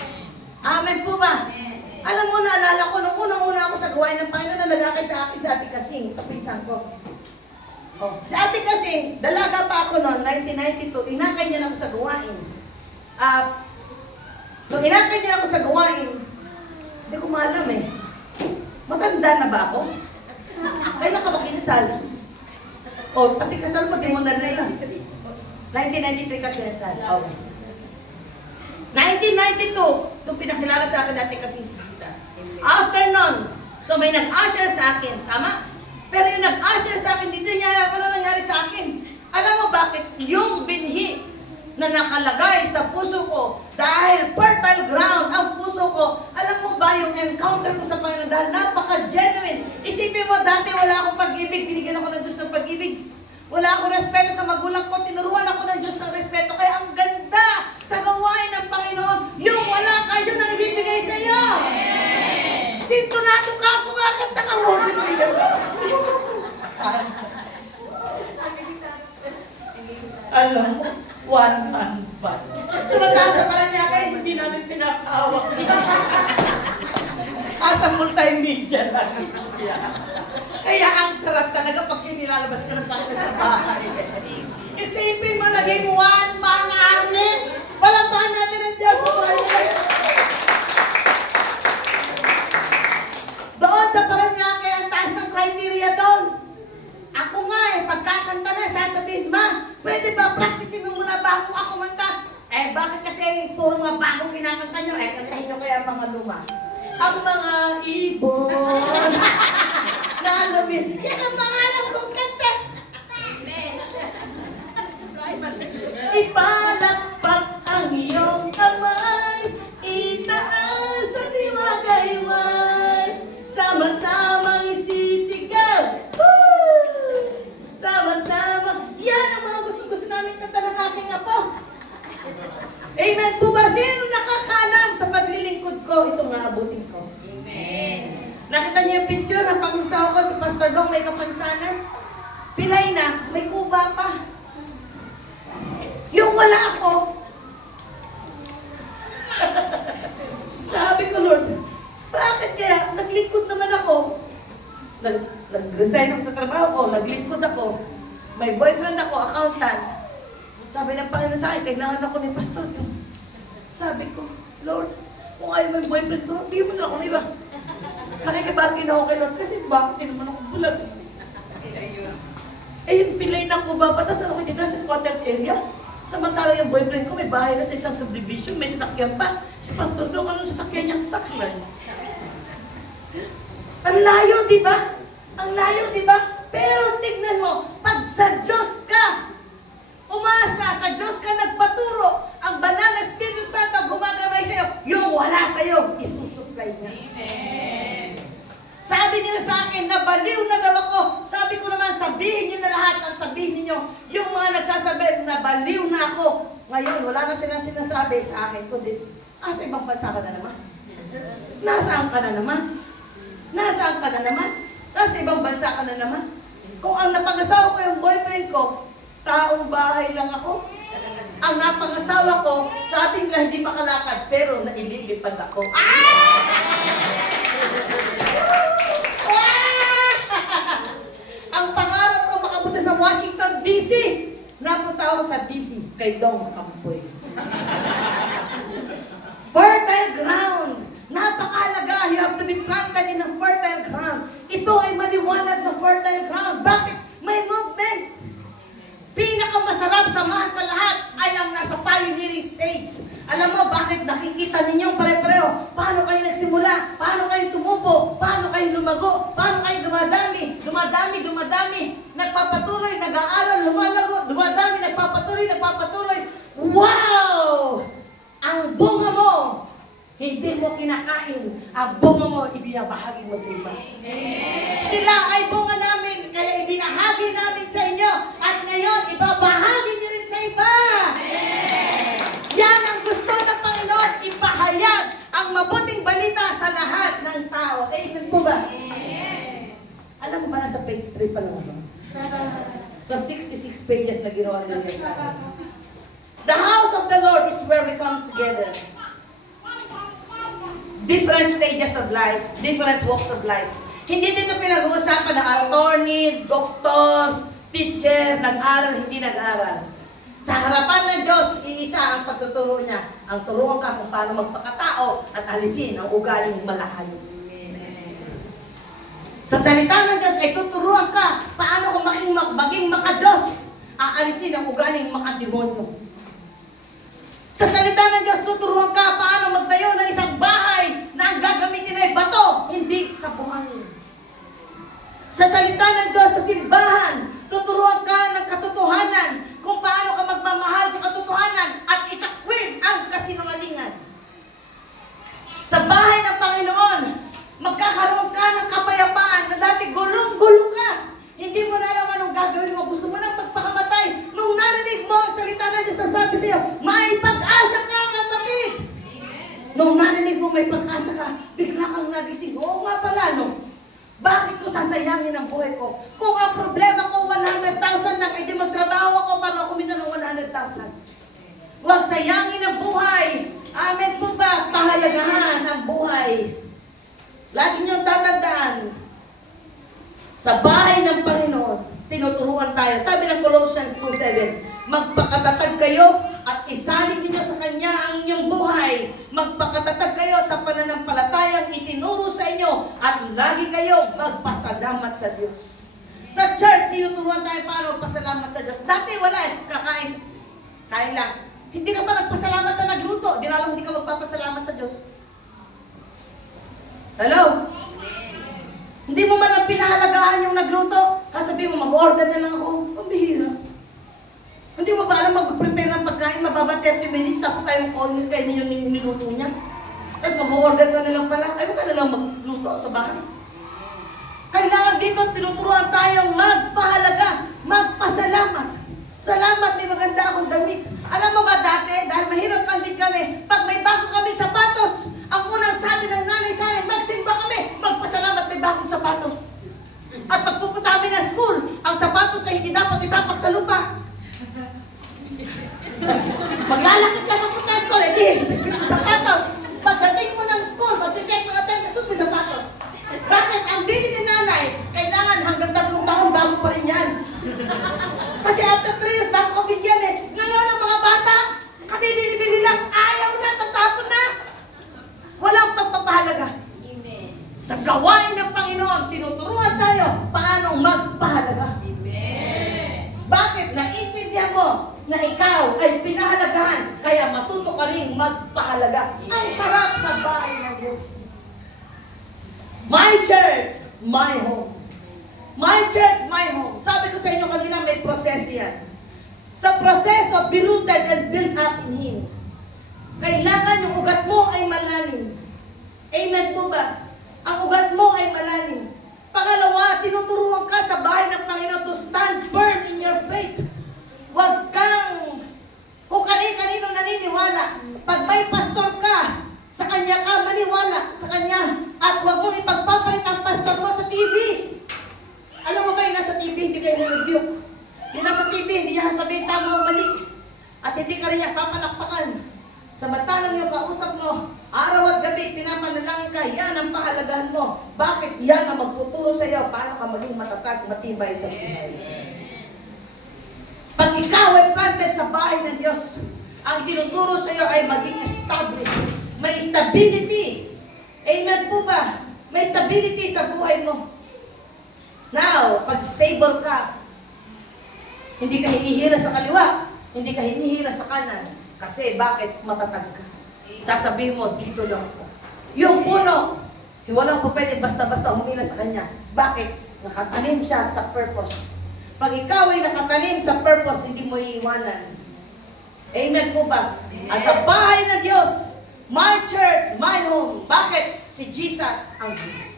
Amen po ba? Amen. Alam mo, naalala ko, nung unang-una ako sa gawain ng Panginoon na nagakay sa akin sa Ate Kasing, kapinsan ko. Oh, sa Ate Kasing, dalaga pa ako noon, 1992, inakay niya na ako sa gawain. Nung inakay niya ako sa gawain, hindi ko maalam eh. Matanda na ba ako? Kailan ka ba kinasal? O, pati kasal mo, di mo na lang. 1993 ka kinasal. Okay. 1992, itong pinakilala sa akin dati kasi si Jesus. After nun, so may nag-usher sa akin, tama? Pero yung nag-usher sa akin, dito niya alam ano nangyari sa akin. Alam mo bakit? Yung binhi na nakalagay sa puso ko, dahil fertile ground ang puso ko, alam mo ba yung encounter ko sa Panginoon, dahil napaka-genuine. Isipin mo, dati wala akong pag-ibig, binigyan ako ng Diyos ng pag-ibig. Wala akong respeto sa magulang ko, tinuruan ako ng Diyos ng respeto. Kaya ang ganda sa gawain ng Panginoon, yung wala kayo nang ibibigay sa iyo. Sintonado ka, kumakanta ka mo. Alam mo, one man band. Sumantala sa Paranaque, hindi namin pinapahawak. Asa multimedia lang. Kaya ang sarap talaga pag kinilalabas ka ng pangit sa bahay. Isipin mo, naging one man army. Walang bahan natin ang Diyos sa bahay. Doon sa Paranaque, ang taas ng criteria doon. Ako nga pagkakanta na, sasabihin, ma, pwede ba practicein mo muna bago ako manta? Bakit kasi puro nga bago kinakanta nyo? Kantahin nyo kaya mga luma. Ang mga ibon na alumin. Yan ang mga alam kong kanta. Ipalakpak ang iyong kamay, itaas at iwagayway, sama-samang sisigaw. Sama-sama. Yan ang mga gusto-gusto namin kanta ng aking apo. Amen po ba? Sino nakakaalam sa paglilingkod ko? Ito nga abutin ko. Amen. Nakita niyo yung picture ng pangusawa ko, si Pastor Dong, may kapansanan. Pilay na, may kuba pa. Yung wala ako, sabi ko, Lord, bakit kaya? Naglingkod naman ako. Nag-resign ako sa trabaho ko, naglingkod ako. May boyfriend ako, accountant. Sabi ng Panginoon sa akin, kailangan ako ni Pastor Dong. Sabi ko, Lord, kung ayaw may boyfriend ko, hindi mo na ako iba. Nakikibarkin ako kay Lord kasi bakit hindi naman ako bulag. Yung pilay na ko ba, patas ako dito sa squatters area. Samantala yung boyfriend ko, may bahay na sa isang subdivision, may sasakyan pa. Si Pastor Dong, anong sasakyan niyang saklan? Ang layo, di ba? Ang layo, di ba? Pero tignan mo, pag sa Diyos ka, umasa, sa Diyos ka nagpaturo, ang banal na Espiritu Santo gumagabay sa'yo, yung wala sa'yo, isusupply niya. Amen. Sabi nila sa akin, nabaliw na daw ako. Sabi ko naman, sabihin niyo na lahat ang sabihin niyo. Yung mga nagsasabi, nabaliw na ako. Ngayon, wala na silang sinasabi sa akin, kundi, sa ibang bansa ka na naman? Nasaan ka na naman? Nasaan ka na naman? Nasa ibang bansa ka na naman? Kung ang napag-asawa ko yung boyfriend ko, taong bahay lang ako. Ang napag-asawa ko, sabi nila hindi makalakad, pero naililipad ako. Ang pangarap ko makapunta sa Washington, D.C. Napunta ako sa D.C. kay Dong Kampoy. Fertile ground. Napakalaga. You have to be planted in a fertile ground. Ito ay maliwanag na fertile ground. Bakit? May movement. Pinakamasarap samahan sa lahat ay ang nasa pioneering stage. Alam mo, bakit nakikita ninyong pare-pareho? Paano kayo nagsimula? Paano kayo tumubo? Paano kayo lumago? Paano kayo dumadami? Dumadami. Nagpapatuloy, nag-aaral, lumalago, dumadami, nagpapatuloy. Wow! Ang bunga mo, hindi mo kinakain. Ang bunga mo, ibinabahagi mo sa iba. Sila ay bunga namin, kaya ibinahagi namin sa inyo. At ngayon, ibabahagi niyo rin sa iba. Yan ang gusto ng Panginoon, ipahayag ang mabuting balita sa lahat ng tao. Amen po ba? Alam mo ba, nasa page 3 pa lang ako? Sa 66 pages na ginawa nila. The house of the Lord is where we come together. Different stages of life, different walks of life. Hindi dito pinag-uusapan ng attorney, doktor, teacher, nag-aral, hindi nag-aral. Sa harapan ng Diyos, iisa ang pagtuturo niya. Ang turuan ka kung paano magpakatao at alisin ang ugaling malahayo. Sa salita ng Diyos ay tuturuan ka paano kung maging maka-Diyos, aalisin ang ugaling makademonyo. Sa salita ng Diyos, tuturuan ka paano magtayo ng isang bahay na ang gagamitin ay bato, hindi sa buhangin. Sa salita ng Diyos, sa simbahan, tuturuan ka ng katotohanan kung paano ka magmamahal sa katotohanan at itakwil ang kasinungalingan. Sa bahay ng Panginoon, magkakaroon ka ng kapayapaan na dati gulong-gulo ka. Hindi mo na alam anong gagawin mo. Gusto mo nang magpakamatay. Nung narinig mo ang salita ng Diyos, sasabi sa iyo, may pag-asa ka, kapatid. Nung narinig mo may pag-asa ka, bigla kang nagising. Oo nga pala, no? Bakit ko sasayangin ang buhay ko? Kung ang problema ko 100,000 lang, edi magtrabaho ako para kumita ng 100,000. Huwag sayangin ang buhay. Amen po ba? Pahalagahan ang buhay. Lagi niyo tatandaan, sa bahay ng Panginoon, tinuturuan tayo. Sabi ng Colossians 2:7, magpakatatag kayo at isalin niyo sa Kanya ang inyong buhay. Magpakatatag kayo sa pananampalatayang itinuro sa inyo at lagi kayo magpasalamat sa Diyos. Sa church, tinuturuan tayo paano magpasalamat sa Diyos. Dati wala eh, kain lang. Hindi ka ba nagpasalamat sa nagluto? Di na hindi ka magpapasalamat sa Diyos. Hello? Hindi mo man ang pinahalagahan yung nagluto. Kasabi mo, mag-order na lang ako. Pambihira. Hindi mo ba alam mag-prepare ng pagkain, mababa 30 minutes, tapos tayo mag-order kayo yung niluto niya. Tapos mag-order ka na lang pala. Ayaw ka na lang magluto sa bahay. Kailangan dito, tinuturuan tayong magpahalaga, magpasalamat. Salamat, may maganda akong damit. Alam mo ba dati, dahil mahirap lang din kami, pag may bago kami sapatos, ang unang sabi ng nanay sa amin, magsimba kami, magpasalamat, may bagong sapatos. At pag pupunta kami ng school, ang sapatos na hindi dapat itapak sa lupa. Maglalakit ka papunta ng school, sapatos. Pagdating mo ng school, mag-check ng attendance, may sapatos. Bakit? Ang bili ni nanay, kailangan hanggang 3 taon bago pa rin yan. Kasi after 3 years, bago ko bigyan eh. Ngayon ang mga bata, kami binibili lang, ayaw na, tatapon na. Walang pagpapahalaga. Amen. Sa gawain ng Panginoon, tinuturuan tayo paano magpahalaga. Amen. Bakit? Naintindihan mo na ikaw ay pinahalagahan, kaya matuto ka rin magpahalaga. Ang sarap sa bahay ng Diyos. My church, my home. My church, my home. Sabi ko sa inyo kanina, may proseso yan. Sa proseso, be rooted and built up in Him. Kailangan yung ugat mo ay malalim. Amen po ba? Ang ugat mo ay malalim. Pangalawa, tinuturuan ka sa bahay ng Panginoon to stand firm in your faith. Huwag kang kung kanino naniniwala. Pag may pastor ka, sa kanya ka maniwala sa kanya. At huwag mong ipagpapalit ang pastor mo sa TV. Alam mo ba yung nasa TV, hindi kayo nag-rebuke. Yung nasa TV, hindi niya sasabihin tama o mali. At hindi ka rin niya papalakpakan. Samantalang yung kausap mo, araw at gabi, pinapanalangin ka, yan ang pahalagahan mo. Bakit? Yan ang magtuturo sa iyo, paano ka maging matatag, matibay sa buhay. Pag ikaw ay planted sa bahay ng Diyos, ang tinuturo sa iyo ay maging established. May stability. Amen po ba? May stability sa buhay mo. Now, pag stable ka, hindi ka hinihila sa kaliwa, hindi ka hinihila sa kanan. Kasi bakit matatag ka? Sasabihin mo, dito lang ako. Yung puno, walang po pwede basta-basta humila sa kanya. Bakit? Nakatanim siya sa purpose. Pag ikaw ay nakatanim sa purpose, hindi mo iiwanan. Amen po ba? At sa bahay ng Diyos, my church, my home. Bakit? Si Jesus ang Diyos.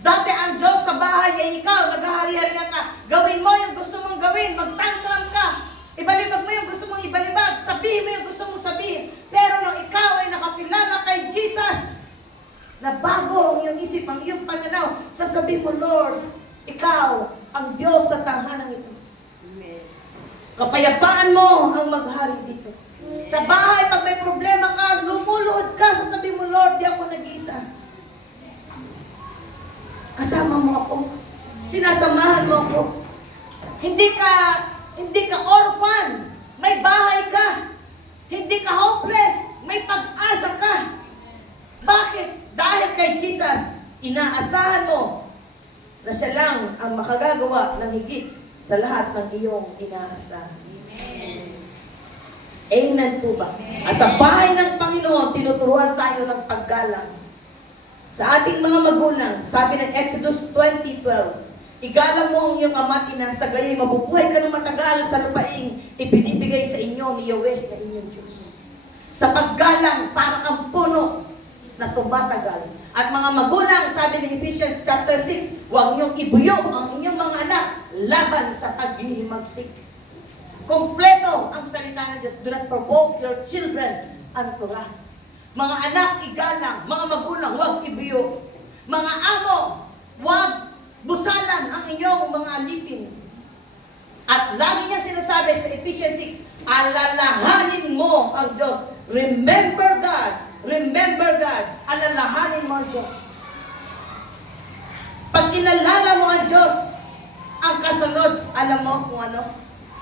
Dati ang Diyos sa bahay ay ikaw, naghahari-harihan ka. Gawin mo yung gusto mong gawin, magtantram ka. Ibalibag mo yung gusto mong ibalibag, sabihin mo yung gusto mong sabihin. Pero nung ikaw ay nakakilala kay Jesus, na bago ang iyong isip, ang iyong pananaw, sasabihin mo, Lord, ikaw ang Diyos sa tahanan ito. Amen. Kapayapaan mo ang maghari dito. Sa bahay, pag may problema ka, lumuluhod ka, sasabihin mo, Lord, di ako nag-iisa. Kasama mo ako. Sinasamahan mo ako. Hindi ka orphan. May bahay ka. Hindi ka hopeless. May pag-asa ka. Bakit? Dahil kay Jesus, inaasahan mo na siya lang ang makagagawa ng higit sa lahat ng iyong inaasahan. Amen. Amen po ba? At sa bahay ng Panginoon, tinuturuan tayo ng paggalang. Sa ating mga magulang, sabi ng Exodus 20:12, igalang mo ang iyong ama at ina, sa gayon mabubuhay ka ng matagal sa lupaing ibinibigay sa inyo ni Yahweh na inyong Diyos. Sa paggalang, para kang puno na tumatagal. At mga magulang, sabi ng Ephesians chapter 6, huwag niyong ibuyo ang inyong mga anak laban sa paghihimagsik. Kompleto ang salita ng Diyos. Do not provoke your children unto wrath. Mga anak, igalang. Mga magulang, huwag ibiyo. Mga amo, huwag busalan ang inyong mga alipin. At lagi niya sinasabi sa Ephesians 6, alalahanin mo ang Diyos. Remember God. Remember God. Alalahanin mo ang Diyos. Pag inalala mo ang Diyos, ang kasunod, alam mo kung ano?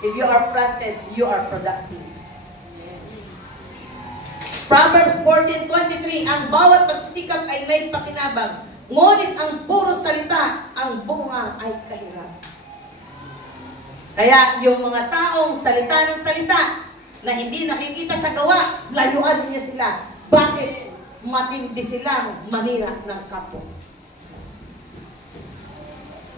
If you are planted, you are productive. Proverbs 14:23, ang bawat pagsisikap ay may pakinabang, ngunit ang puro salita, ang bunga ay kahirap. Kaya yung mga taong salita ng salita na hindi nakikita sa gawa, layuan niya sila. Bakit? Matindi silang manira ng kapwa.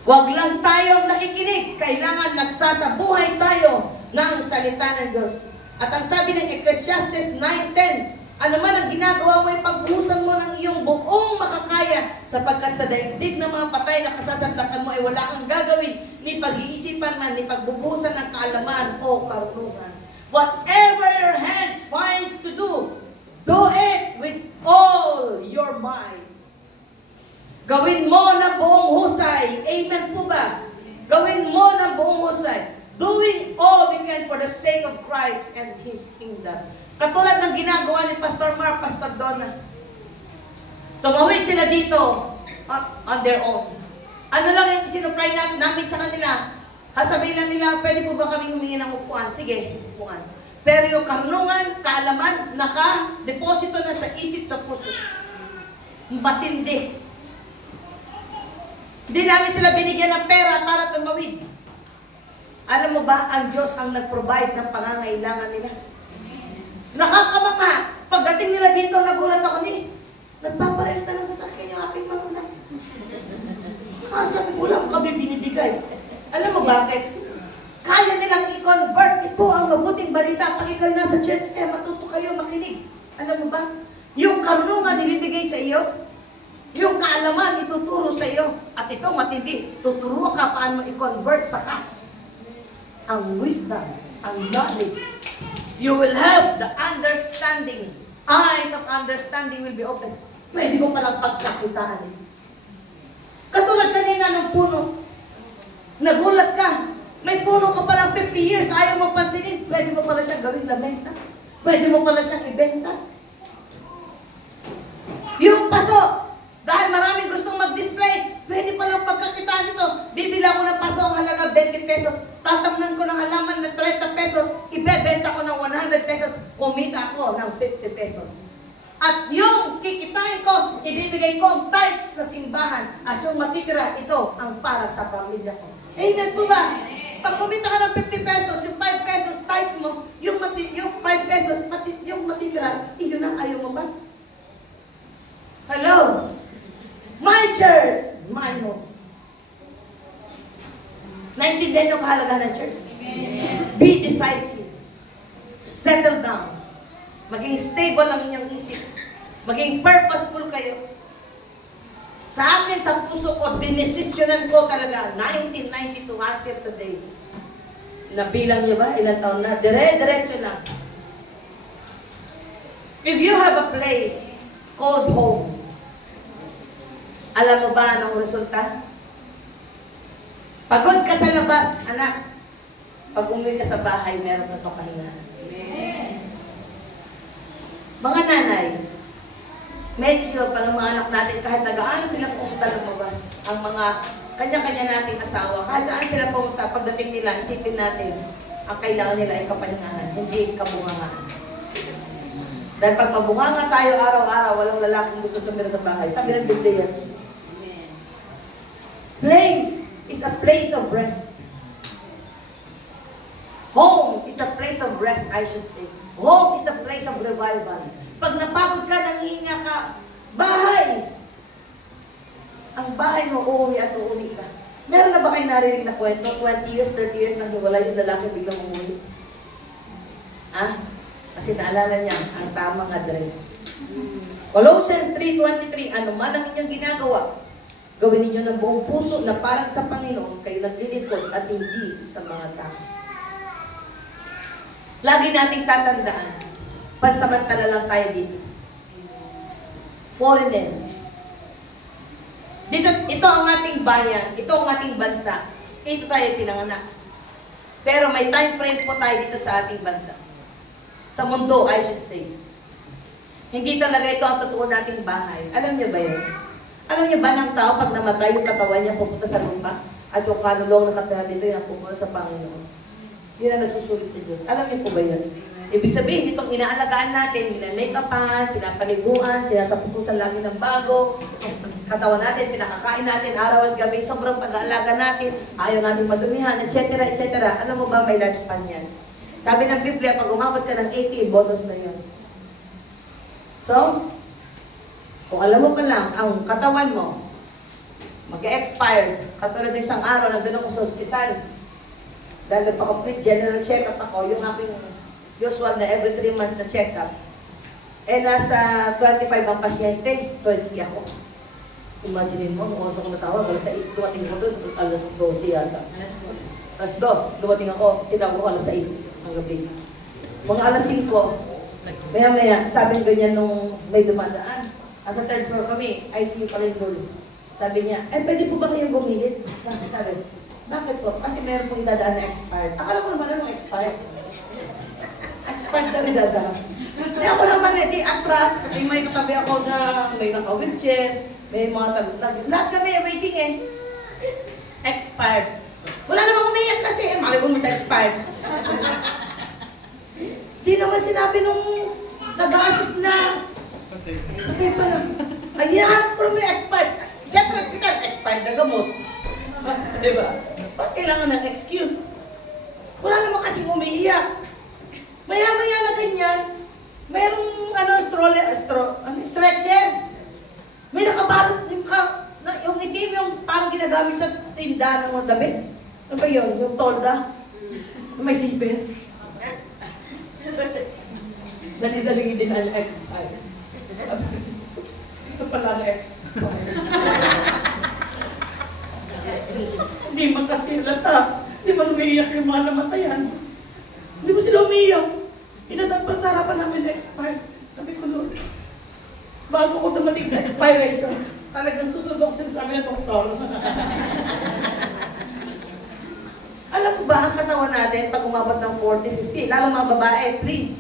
Huwag lang tayong nakikinig, kailangan nagsasabuhay tayo ng salita ng Diyos. At ang sabi ng Ecclesiastes 9:10, ano man ang ginagawa mo ay pagbuhusan mo ng iyong buong makakaya, sapagkat sa daigdig ng mga patay na kasasadlakan mo ay wala kang gagawin, ni pag-iisipan man, ni pagbubuhusan ng kaalaman o karunungan. Whatever your hands finds to do it with all your might. Gawin mo ng buong husay. Amen po ba? Gawin mo ng buong husay. Doing all we can for the sake of Christ and His kingdom. Katulad ng ginagawa ni Pastor Mark, Pastor Donna. Tumawid sila dito on their own. Ano lang yung sinuply namin sa kanila? Sabihin lang nila, pwede po ba kami humingi ng upuan? Sige, upuan. Pero yung karunungan, kaalaman, naka-deposito na sa isip, sa puso. Matindi. Hindi namin sila binigyan ng pera para tumawid. Alam mo ba, ang Diyos ang nag-provide ng pangangailangan nila. Nakakamangha. Pagdating nila dito, nagulat ako nagpaparenta ng sasakyan yung aking mga anak. Sabi ko, wala kami binibigay. Alam mo bakit? Kaya nilang i-convert. Ito ang mabuting balita. Pag ikaw nasa church, matuto kayo makinig. Alam mo ba? Yung karunungan ibibigay sa iyo, yung kaalaman ituturo sa iyo. At ito matindi. Tuturo ka paano i-convert sa cash. Ang wisdom, ang knowledge. You will have the understanding. Eyes of understanding will be open. Pwede mo palang pagkakitaan. Katulad kanina ng puno. Nagulat ka. May puno ka palang 50 years. Ayaw mo pansinin. Pwede mo pala siyang gawin lamesa. Pwede mo pala siyang ibenta. Yung paso. Dahil maraming gustong mag-display, pwede palang pagkakitaan nito. Bibila ko ng paso ang halaga 20 pesos. Tatamnan ko ng halaman na 30 pesos. Ibebenta ko ng 100 pesos. Kumita ako ng 50 pesos. At yung kikitain ko, ibibigay ko ang tithes sa simbahan. At yung matitira, ito ang para sa pamilya ko. Amen po ba? Pag kumita ka ng 50 pesos, yung 5 pesos tithes mo, yung 5 pesos, yung matitira, iyon ang ayaw mo ba? Hello? My church, my home. Naintindihan yung kahalagahan ng church? Be decisive. Settle down. Maging stable ang inyong isip. Maging purposeful kayo. Sa akin, sa puso ko, dinesisyonan ko talaga, 1992 until today. Nabilang niyo ba? Ilang taon na? Dire-diretso lang. If you have a place called home, alam mo ba anong resulta? Pagod ka sa labas, anak. Pag umuwi ka sa bahay, meron na itong kahingahan. Mga nanay, make sure pag ang mga anak natin, kahit nag-aano silang pumunta lumabas, ang mga kanya-kanya nating asawa, kahit saan sila pumunta, pagdating nila, isipin natin, ang kailangan nila ay kapahingahan, hindi kabungangaan. Dahil pag mabunganga tayo araw-araw, walang lalaking gusto tumira sa bahay. Sabi ng Biblia, place is a place of rest. Home is a place of rest, I should say. Home is a place of revival. Pag napagod ka, nanghihinga ka, bahay. Ang bahay mo, uuwi at uuwi ka. Meron na ba kayo narinig na kwento? 20 years, 30 years nang hiwalay yung lalaki biglang umuwi. Kasi naalala niya ang tamang address. Colossians 3:23, ano man ang inyong ginagawa, gawin ninyo ng buong puso na parang sa Panginoon kayo naglilingkod at hindi sa mga tao. Lagi nating tatandaan, pansamantala lang tayo dito. Foreigner. Dito, ito ang ating bayan, ito ang ating bansa. Ito tayo pinanganak. Pero may time frame po tayo dito sa ating bansa. Sa mundo, I should say. Hindi talaga ito ang totoo nating bahay. Alam niyo ba yun? Alam niyo ba ng tao, pag namatay, yung katawan niya pupunta sa lupa? At yung kaluluwang nakatira dito, yung pupunta sa Panginoon. Yun ang nagsusulit sa Diyos. Alam niyo po ba yun? Ibig sabihin, itong inaalagaan natin, pinamake-upan, pinapaliguan, sinasaputusan lagi ng bago, katawan natin, pinakakain natin araw at gabi, sobrang pag-aalaga natin, ayaw natin madumihan, etc. etc. Alam mo ba, may lifespan yan. Sabi ng Biblia, pag umabot ka ng 80, bonus na yun. So, kung alam mo pa lang, ang katawan mo, mag-expire, katulad ng isang araw, nandun ako sa ospital, dahil nagpa-complete general check-up ako, yung aking usual na every 3 months na check-up. Eh, nasa 25 ang pasyente, 20 ako. Imagine mo, kung ako natawag, alas 6, dumating ako doon, alas 12 yata. Alas 2, dumating ako, tinawag ko alas 6 ng gabi. Mga alas 5, maya-maya, sabi ganyan nung may dumadaan. Nasa 3rd floor kami, ICU pa rin doon. Sabi niya, pwede po ba kayong bumilid? Sabi, bakit po? Kasi meron pong idadaan na expired. Akala ko naman anong expired. Expired kami dadaan. Hindi ako naman di atras kasi may katabi ako na may naka-wheelchair, may mga tagutag. Lahat kami waiting eh. Expired. Wala namang umiyak kasi, mali ko mo sa expired. Di naman sinabi nung nag-a-assist na. Hindi pa lang. Ayan, pero may expired. Siyempre, hospital, expired na gamot. Diba? Ba't kailangan ng excuse? Wala naman kasing umiiyak. Maya-maya na ganyan, merong stretcher. May nakabalot yung itim, yung parang ginagamit sa tindahan ng mga damit. Ano ba yun? Yung tolda? May zipper. Dali-dali din ang expire. Ito pala ang expire. Hindi man kasi lata. Hindi man umiiyak yung mga namatayan. Hindi mo sila umiiyak. Inatagpan sa harapan namin na expired. Sabi ko, Lord, bago ko dumating sa expiration, talagang susunod ako sinasabi ng doktor. Alam mo ba, ang katawan natin, pag umabot ng 40, 50, lalo mga babae, please,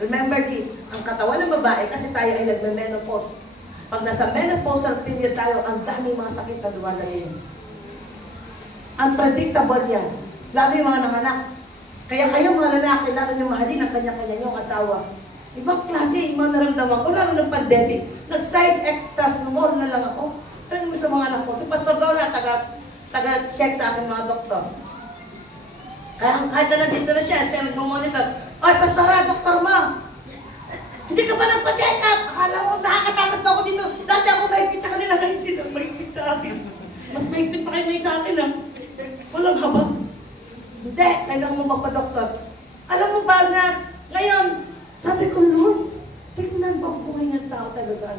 remember this, ang katawan ng babae, kasi tayo ay nagme-menopause. Pag nasa menopausal period tayo, ang daming mga sakit na dumadalhin. Unpredictable yan. Lalo yung mga nanganak. Kaya kayo mga lalaki, lalo nyo mahalin ang kanya-kanya nyong asawa. Ibang klase, ibang naramdaman ko, lalo ng pandemic. Nag-size extras, mall na lang ako. Tingin mo sa mga anak ko. Si Pastor Dora, taga-check sa aking mga doktor. Kaya kahit na nandito na siya nagmamonitor. Ay, Pastora, Doktor Ma! Hindi ka ba nagpa-check up? Akala mo, nakakatakas na ako dito. Dati ako mahigpit sa kanila, ngayon sila mahigpit sa akin. Mas mahigpit pa kayo ngayon sa akin, ha? Walang habang. Hindi, kailangan mo magpa-doktor. Alam mo ba na, ngayon, sabi ko, Lord, tignan ba ang buhay ng tao talaga?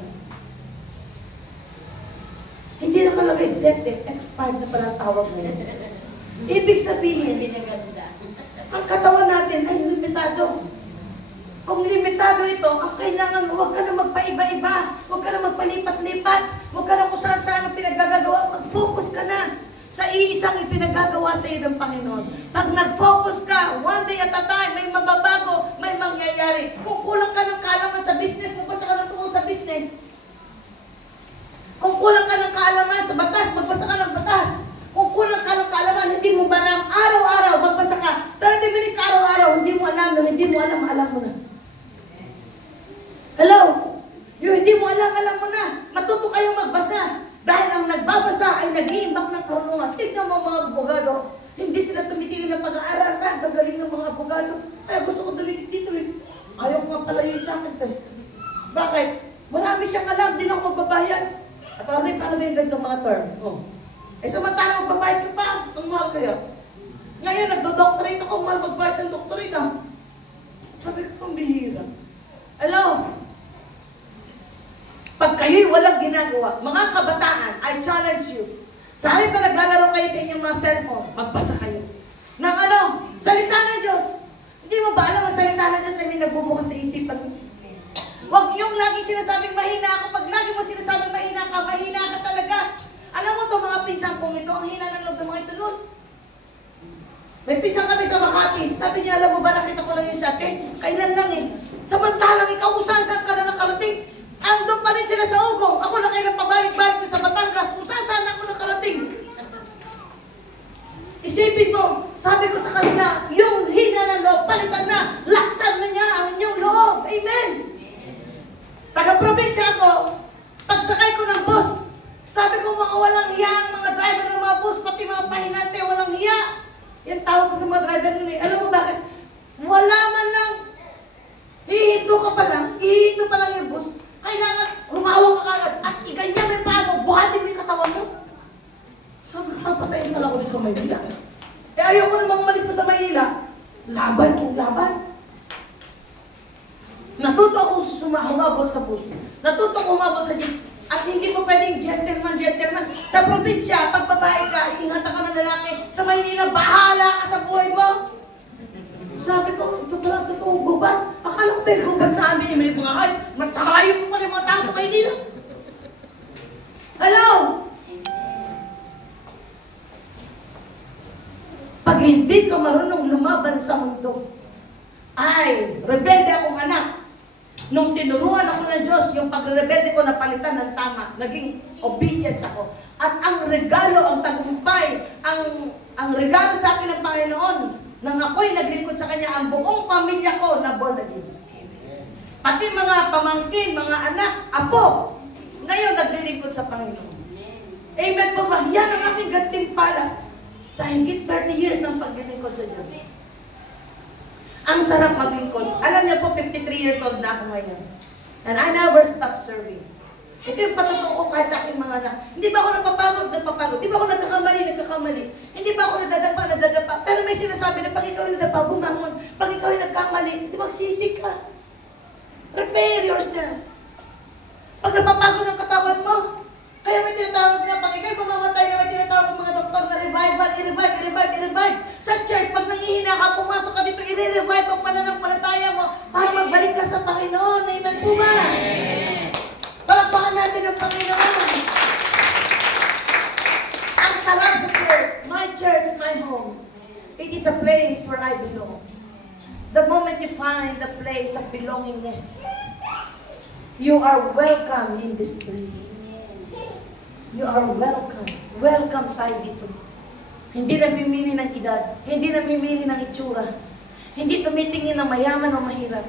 Hindi nakalagay death, expired na pala tawag ngayon. Ibig sabihin, ang katawan natin ay limitado. Kung limitado ito, ang kailangan, huwag ka na magpaiba-iba, huwag ka na magpalipat-lipat, huwag ka na kung saan-saan ang pinagagagawa, mag-focus ka na sa iisang ipinagagawa sa iyo ng Panginoon. Pag nag-focus ka, one day at a time, may mababago, may mangyayari. Kung kulang ka ng kaalaman sa business, magbasa ka ng tungkol sa business. Kung kulang ka ng kaalaman sa batas, magbasa ka ng batas. Kung kulang ka ng kaalaman, hindi mo ba alam, araw-araw, magbasa ka, 30 minutes araw-araw, hindi mo alam, hindi mo alam, alam mo na. Hello? Yung hindi mo alam, alam mo na. Matuto kayong magbasa. Dahil ang nagbabasa ay nag-iimbak ng karunungan. Tignan mo mga abogado. Hindi sila tumitigil ng pag-aaral ka. Gagaling ng mga abogado. Kaya gusto ko dalitin dito eh. Ayaw ko nga pala yun sa akin eh. Bakit? Marami siyang alam. Di na ako magbabayad. At paano ba yung ganitong mga term? Oh. Eh samantala magbabayad ka pa. Ang mahal kaya. Ngayon nagdo-doctorate ako. Mahal magbayad ng doctorate ha. Sabi ko pang bihira. Hello? Pag kayo'y walang ginagawa, mga kabataan, I challenge you. Sa halip na naglalaro kayo sa inyong mga cellphone, magbasa kayo. Nang ano? Salita ng Diyos. Hindi mo ba alam ang salita ng Diyos ay may nagbubukas sa isipan? Huwag yung lagi sinasabing mahina ako. Pag lagi mo sinasabing mahina ka talaga. Alam mo to mga pinsan kong ito, ang hina ng loob ng mga ito nun. May pinsan kami sa Makati. Sabi niya, alam mo ba, nakita ko lang yung sa atin? Kailan lang eh. Samantalang ikaw kung saan ka na nakarating. Andun pa rin sila sa Ugong. Ako na kayo pabalik-balik na sa Batangas. Kung saan ako nakarating. Isipin mo, sabi ko sa kanila, yung hina ng loob, palitan na. Laksan na niya ang inyong loob. Amen. Taga-probinsya ako. Pagsakay ko ng bus, sabi ko mga walang hiya ang mga driver ng mga bus, pati mga pahingante, walang hiya. Yan tawag ko sa mga driver nila. Alam mo bakit? Wala man lang. Hihinto ka pa lang. Hihinto pa lang yung bus. Kailangan humawak ka agad at iganyan may paa mo, buhatin mo yung katawan mo. Sabi ko, papatayin na lang ako dito sa Maynila. Eh ayaw ko namang umalis mo sa Maynila. Laban kung laban. Natuto ako humabol sa bus. Natuto ako humabol sa jeep. At hindi mo pwedeng gentleman. Sa probinsya, pag babae ka, ingatan ka ng lalaki. Sa Maynila, bahala ka sa buhay mo. Sabi ko, ito pala totoong gubat. Akala ko may gubat sa amin. May mga hayop. Mas hayop pa pala yung mga tao sa Maynila. Hello? Pag hindi ka marunong lumaban sa mundo, ay, rebelde akong anak. Nung tinuruan ako ng Diyos, yung pagrebelde ko napalitan ng tama, naging obedient ako. At ang regalo, ang tagumpay, ang regalo sa akin ng Panginoon, nang ako'y naglingkod sa Kanya, ang buong pamilya ko na born again. Pati mga pamangkin, mga anak, apo, ngayon naglilingkod sa Panginoon. Amen po ba? Yan ang aking gantimpala sa higit 30 years ng paglilingkod sa Diyos. Ang sarap maglingkod. Alam niyo po, 53 years old na ako ngayon. And I never stop serving. Ito yung patotoo ko kahit sa aking mga anak. Hindi ba ako napapagod? Hindi ba ako nagkakamali? Hindi ba ako nadadapa? Pero may sinasabi na pag ikaw nadadapa, bumangon. Pag ikaw nagkamali, hindi magsisi ka. Prepare yourself. Pag napapagod ang katawan mo, kaya may tinatawag nga, pag ikaw'y pamamatay na may tinatawag ng mga doktor na revival, i-revive. Sa church, pag nangihina ka, pumasok ka dito, i-revive ang pananampalataya mo para magbalik ka sa Panginoon. Amen po ba? Palakpakan natin ang Panginoon. Ang sarap sa church, my home. It is a place where I belong. The moment you find the place of belongingness, you are welcome in this place. You are welcome. Welcome tayo dito. Hindi namimili ng edad. Hindi namimili ng itsura. Hindi tumitingin ng mayaman o mahirap.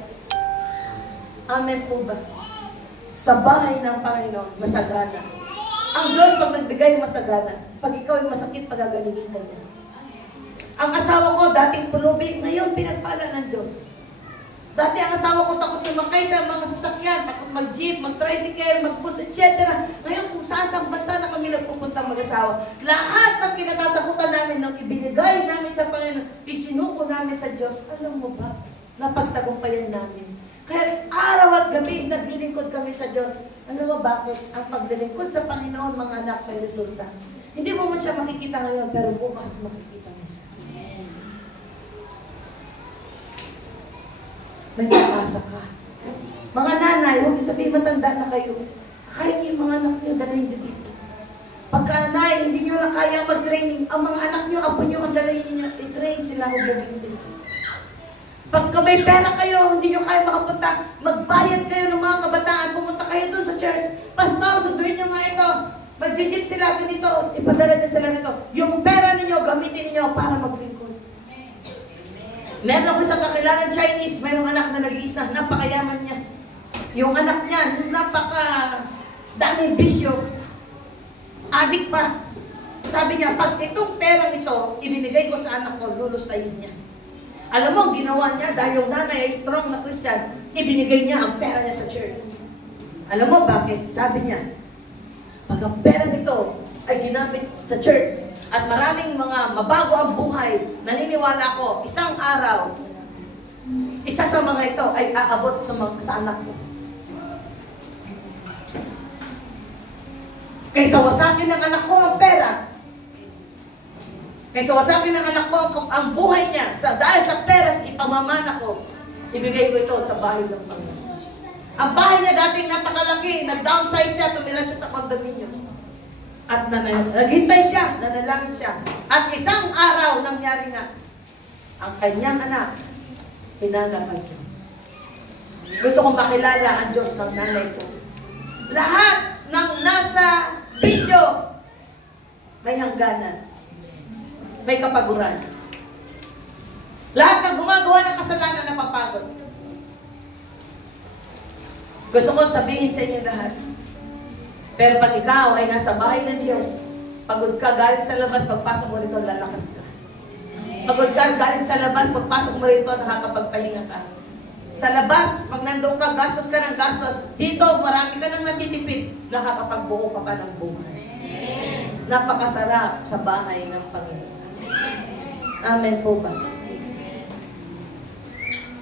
Amen po ba? Sa bahay ng Panginoon, masagana. Ang Diyos pag nagbigay masagana. Pag ikaw ay masakit, pagagalingin ka niya. Ang asawa ko, dating pulubi, ngayon pinagpala ng Diyos. Dati ang asawa ko takot sumakay sa mga sasakyan, takot mag-jeep, mag-tricycle, mag-bus, etc. Ngayon kung saan sa bansa na kami nagpupunta mag-asawa, lahat ng kinatatakutan namin nang ibinigay namin sa Panginoon, isinuko namin sa Diyos, alam mo ba, napagtagumpayan namin. Kaya araw at gabi, naglilingkod kami sa Diyos. Alam mo bakit? Ang paglilingkod sa Panginoon, mga anak, may resulta. Hindi mo man siya makikita ngayon, pero bukas makikita mo siya. May pag-asa ka. Mga nanay, huwag niyo sabihin matanda na kayo. Kaya niyo yung mga anak niyo, dalhin niyo dito. Pagka nanay, hindi niyo na kaya mag-training, ang mga anak niyo, apo niyo, ang dalhin niyo, i-train sila, hubugin sila. Pagka may pera kayo, hindi niyo kaya makapunta, magbayad kayo ng mga kabataan, pumunta kayo doon sa church. Pastor, sunduin niyo nga ito. Mag-jeep sila dito, ipadala niyo sila nito. Yung pera niyo, gamitin niyo para maglingkod. Meron ako isang kakilalang Chinese, mayroong anak na nag-iisa, napakayaman niya. Yung anak niya, napaka-daming bisyo, adik pa. Sabi niya, pag itong perang ito, ibinigay ko sa anak ko, lulusayin niya. Alam mo, ginawa niya, dahil yung nanay ay strong na Christian, ibinigay niya ang pera niya sa church. Alam mo bakit? Sabi niya, pag ang perang ito ay ginamit sa church, at maraming mga mabago ang buhay, naniniwala ko, isang araw, isa sa mga ito ay aabot sa anak ko. Kaysa wasakin ng anak ko ang pera, kaysa wasakin ng anak ko ang buhay niya, dahil sa pera ipamamana ko, ibigay ko ito sa bahay ng Panginoon. Ang bahay niya dating napakalaki, nag-downsize siya, tumira siya sa condominium. At naghintay siya, nanalangin siya. At isang araw nangyari nga, ang kanyang anak, hinanap ang Diyos. Gusto kong makilala ang Diyos ng nanay ko. Lahat ng nasa bisyo, may hangganan. May kapaguran. Lahat ng gumagawa ng kasalanan napapagod. Gusto ko sabihin sa inyo lahat. Pero pag ikaw ay nasa bahay ng Diyos, pagod ka galing sa labas, pagpasok mo rito, lalakas ka. Pagod ka galing sa labas, pagpasok mo rito, nakakapagpahinga ka. Sa labas, pag nandun ka, gastos ka ng gastos. Dito, marami ka nang natitipid, nakakapagbuo ka pa ng buhay. Napakasarap sa bahay ng Panginoon. Amen po ba?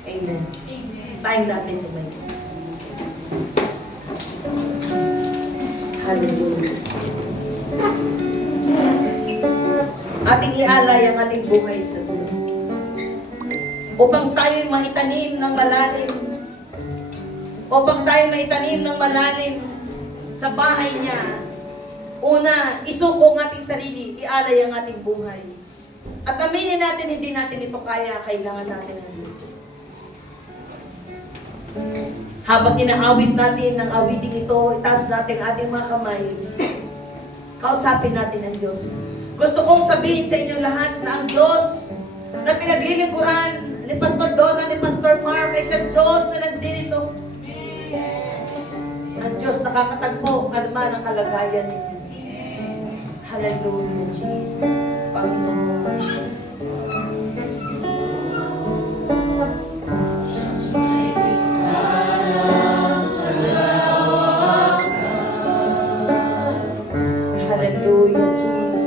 Amen. Tayong natin tumayo. Hallelujah. Ating ialay ang ating buhay sa Diyos. Upang tayo'y maitanim ng malalim. Upang tayo'y maitanim ng malalim sa bahay niya. Una, isuko ang ating sarili, ialay ang ating buhay. At aminin natin, hindi natin ito kaya, kailangan natin ang Diyos. Habang inaawit natin ng awiting ito, itaas natin ating mga kamay, kausapin natin ang Diyos. Gusto kong sabihin sa inyo lahat na ang Diyos na pinaglilingkuran ni Pastor Donna, ni Pastor Mark, ay siyang Diyos na nagdinito. Ang Diyos nakakatagpo anuman ang kalagayan ninyo. Hallelujah, Jesus. Panginoon. Hallelujah, Jesus.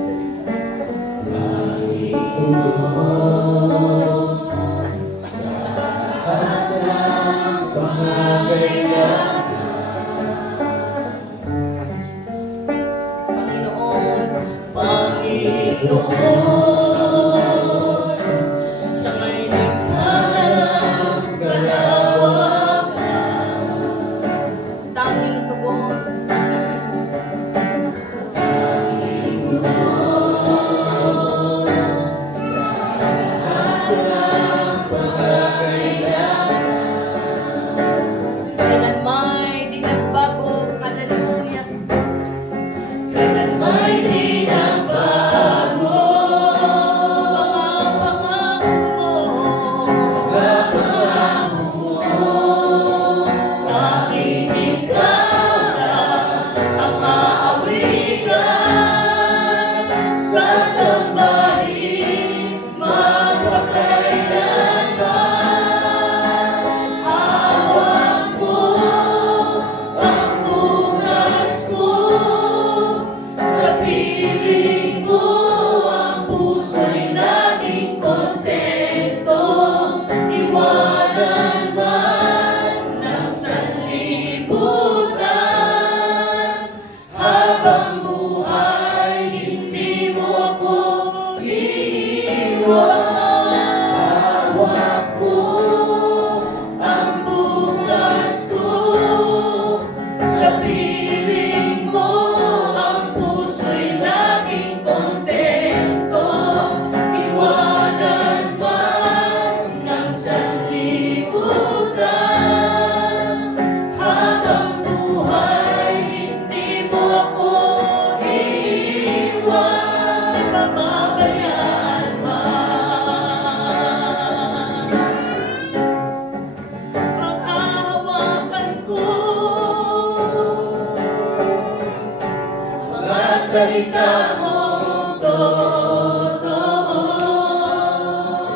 Salita mo totoo.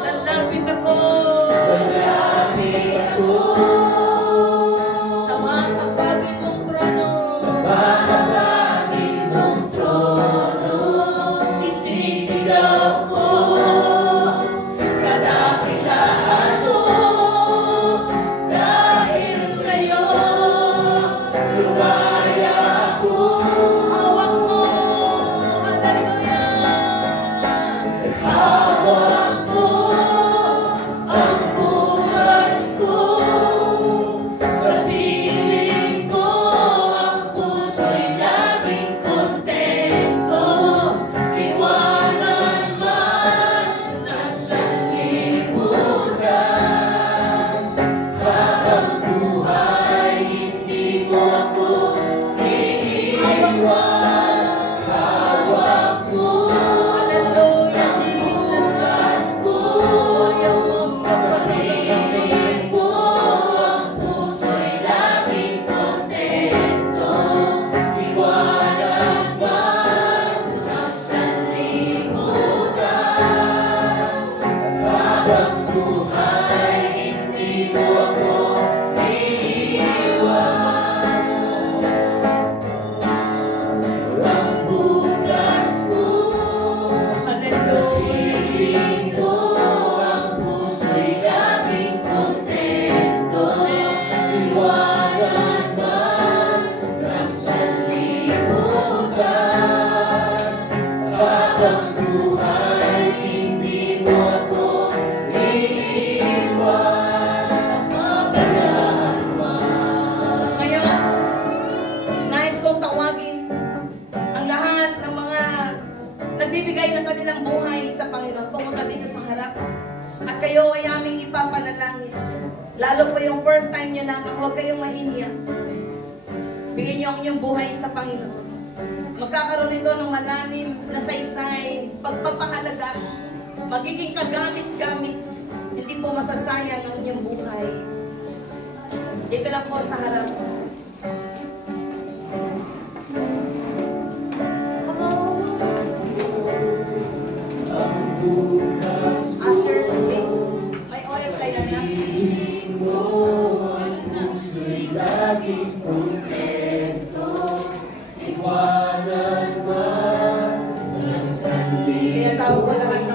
Lalapit ako. Lalapit ako. Sa mahabagin mong trono. Sa mahabagin mong trono. Isisigaw ko. Kadakilaan mo. Dahil sa'yo. Lumaya ako. Hawak mo. Lalo po yung first time nyo lamang, huwag kayong mahihiya. Bigyan nyo ang inyong buhay sa Panginoon. Magkakaroon ito ng malalim na saysay, pagpapahalaga, magiging kagamit-gamit, hindi po masasayang ang inyong buhay. Dito lang po sa harap. Ushers, please. May oil kayo na. Kaya tawag ko lahat